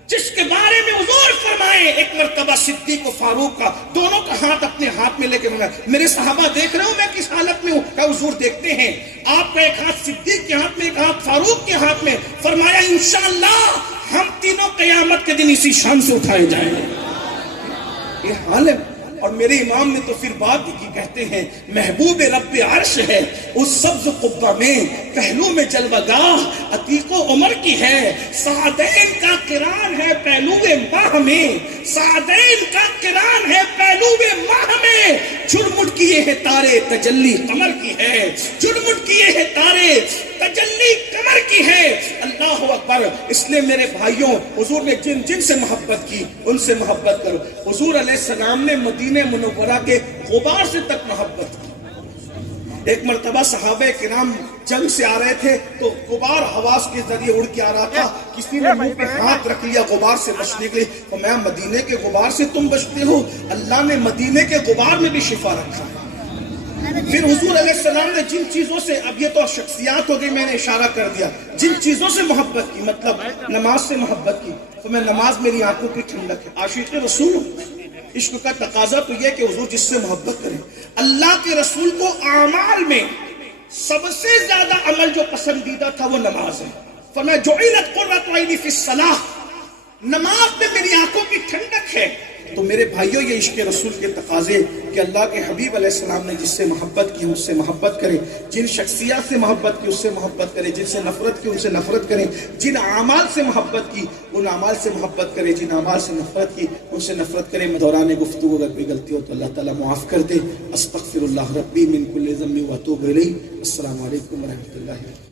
جس کے بارے میں حضور فرمائے ایک مرتبہ صدیق و فاروق کا دونوں کا ہاتھ اپنے ہاتھ میں لے کے فرمایا میرے صحابہ دیکھ رہے ہو میں کس حالت میں ہوں؟ کہا حضور دیکھتے ہیں. آپ کا ایک ہاتھ صدیق کے ہاتھ میں, ایک ہاتھ فاروق کے ہاتھ میں. فرمایا انشاءاللہ ہم تینوں قیامت کے دن اسی شان سے اٹھائے جائیں گے. یہ حال ہے. اور میرے امام نے تو پھر بات کی, کہتے ہیں محبوب رب عرش ہے اس سبز قبہ میں, پہلو میں جلوہ گاہ عتیق و عمر کی ہے, سعدین کا قران ہے پہلو ماہ میں, سعدین کا قران ہے پہلو ماہ میں, جھرمٹ کیے ہیں تارے تجلی قمر کی ہے, جھرمٹ کیے ہیں تارے تجلی قمر کی ہے. اللہ اکبر. اس لیے میرے بھائیوں حضور نے جن جن سے محبت کی ان سے محبت کرو. حضور علیہ السلام نے مدینہ منورہ کے غبار سے تک محبت کی. ایک مرتبہ صحابہ کرام جنگ سے آ رہے تھے تو غبار حواس کے ذریعے اڑ کے آ رہا تھا, کسی نے منہ پہ ہاتھ رکھ لیا غبار سے بچنے کے لیے. تو میں مدینے کے غبار سے تم بچتے ہو, اللہ نے مدینے کے غبار میں بھی شفا رکھا ہے. پھر حضور علیہ السلام نے جن چیزوں سے, اب یہ تو شخصیات ہو گئی میں نے اشارہ کر دیا, جن چیزوں سے محبت کی, مطلب نماز سے محبت کی, تو میں نماز میری آنکھوں کی ٹھنڈک ہے. عاشق رسول عشق کا تقاضا تو یہ کہ حضور جس سے محبت کریں. اللہ کے رسول کو اعمال میں سب سے زیادہ عمل جو پسندیدہ تھا وہ نماز ہے. فرمایا جعلت قرۃ عینی فی الصلاۃ, نماز میں میری آنکھوں کی ٹھنڈک ہے. تو میرے بھائیوں یہ عشق رسول کے تقاضے کہ اللہ کے حبیب علیہ السلام نے جس سے محبت کی اس سے محبت کرے, جن شخصیات سے محبت کی اس سے محبت کرے, جن سے نفرت کی ان سے نفرت کریں, جن اعمال سے محبت کی ان اعمال سے محبت کرے, جن اعمال سے نفرت کی ان سے نفرت کرے. میں دوران گفتگو اگر کوئی غلطی ہو تو اللہ تعالیٰ معاف کر دے. استغفر اللہ ربی من کل ذنب واتوب الیہ. السلام علیکم ورحمۃ اللہ.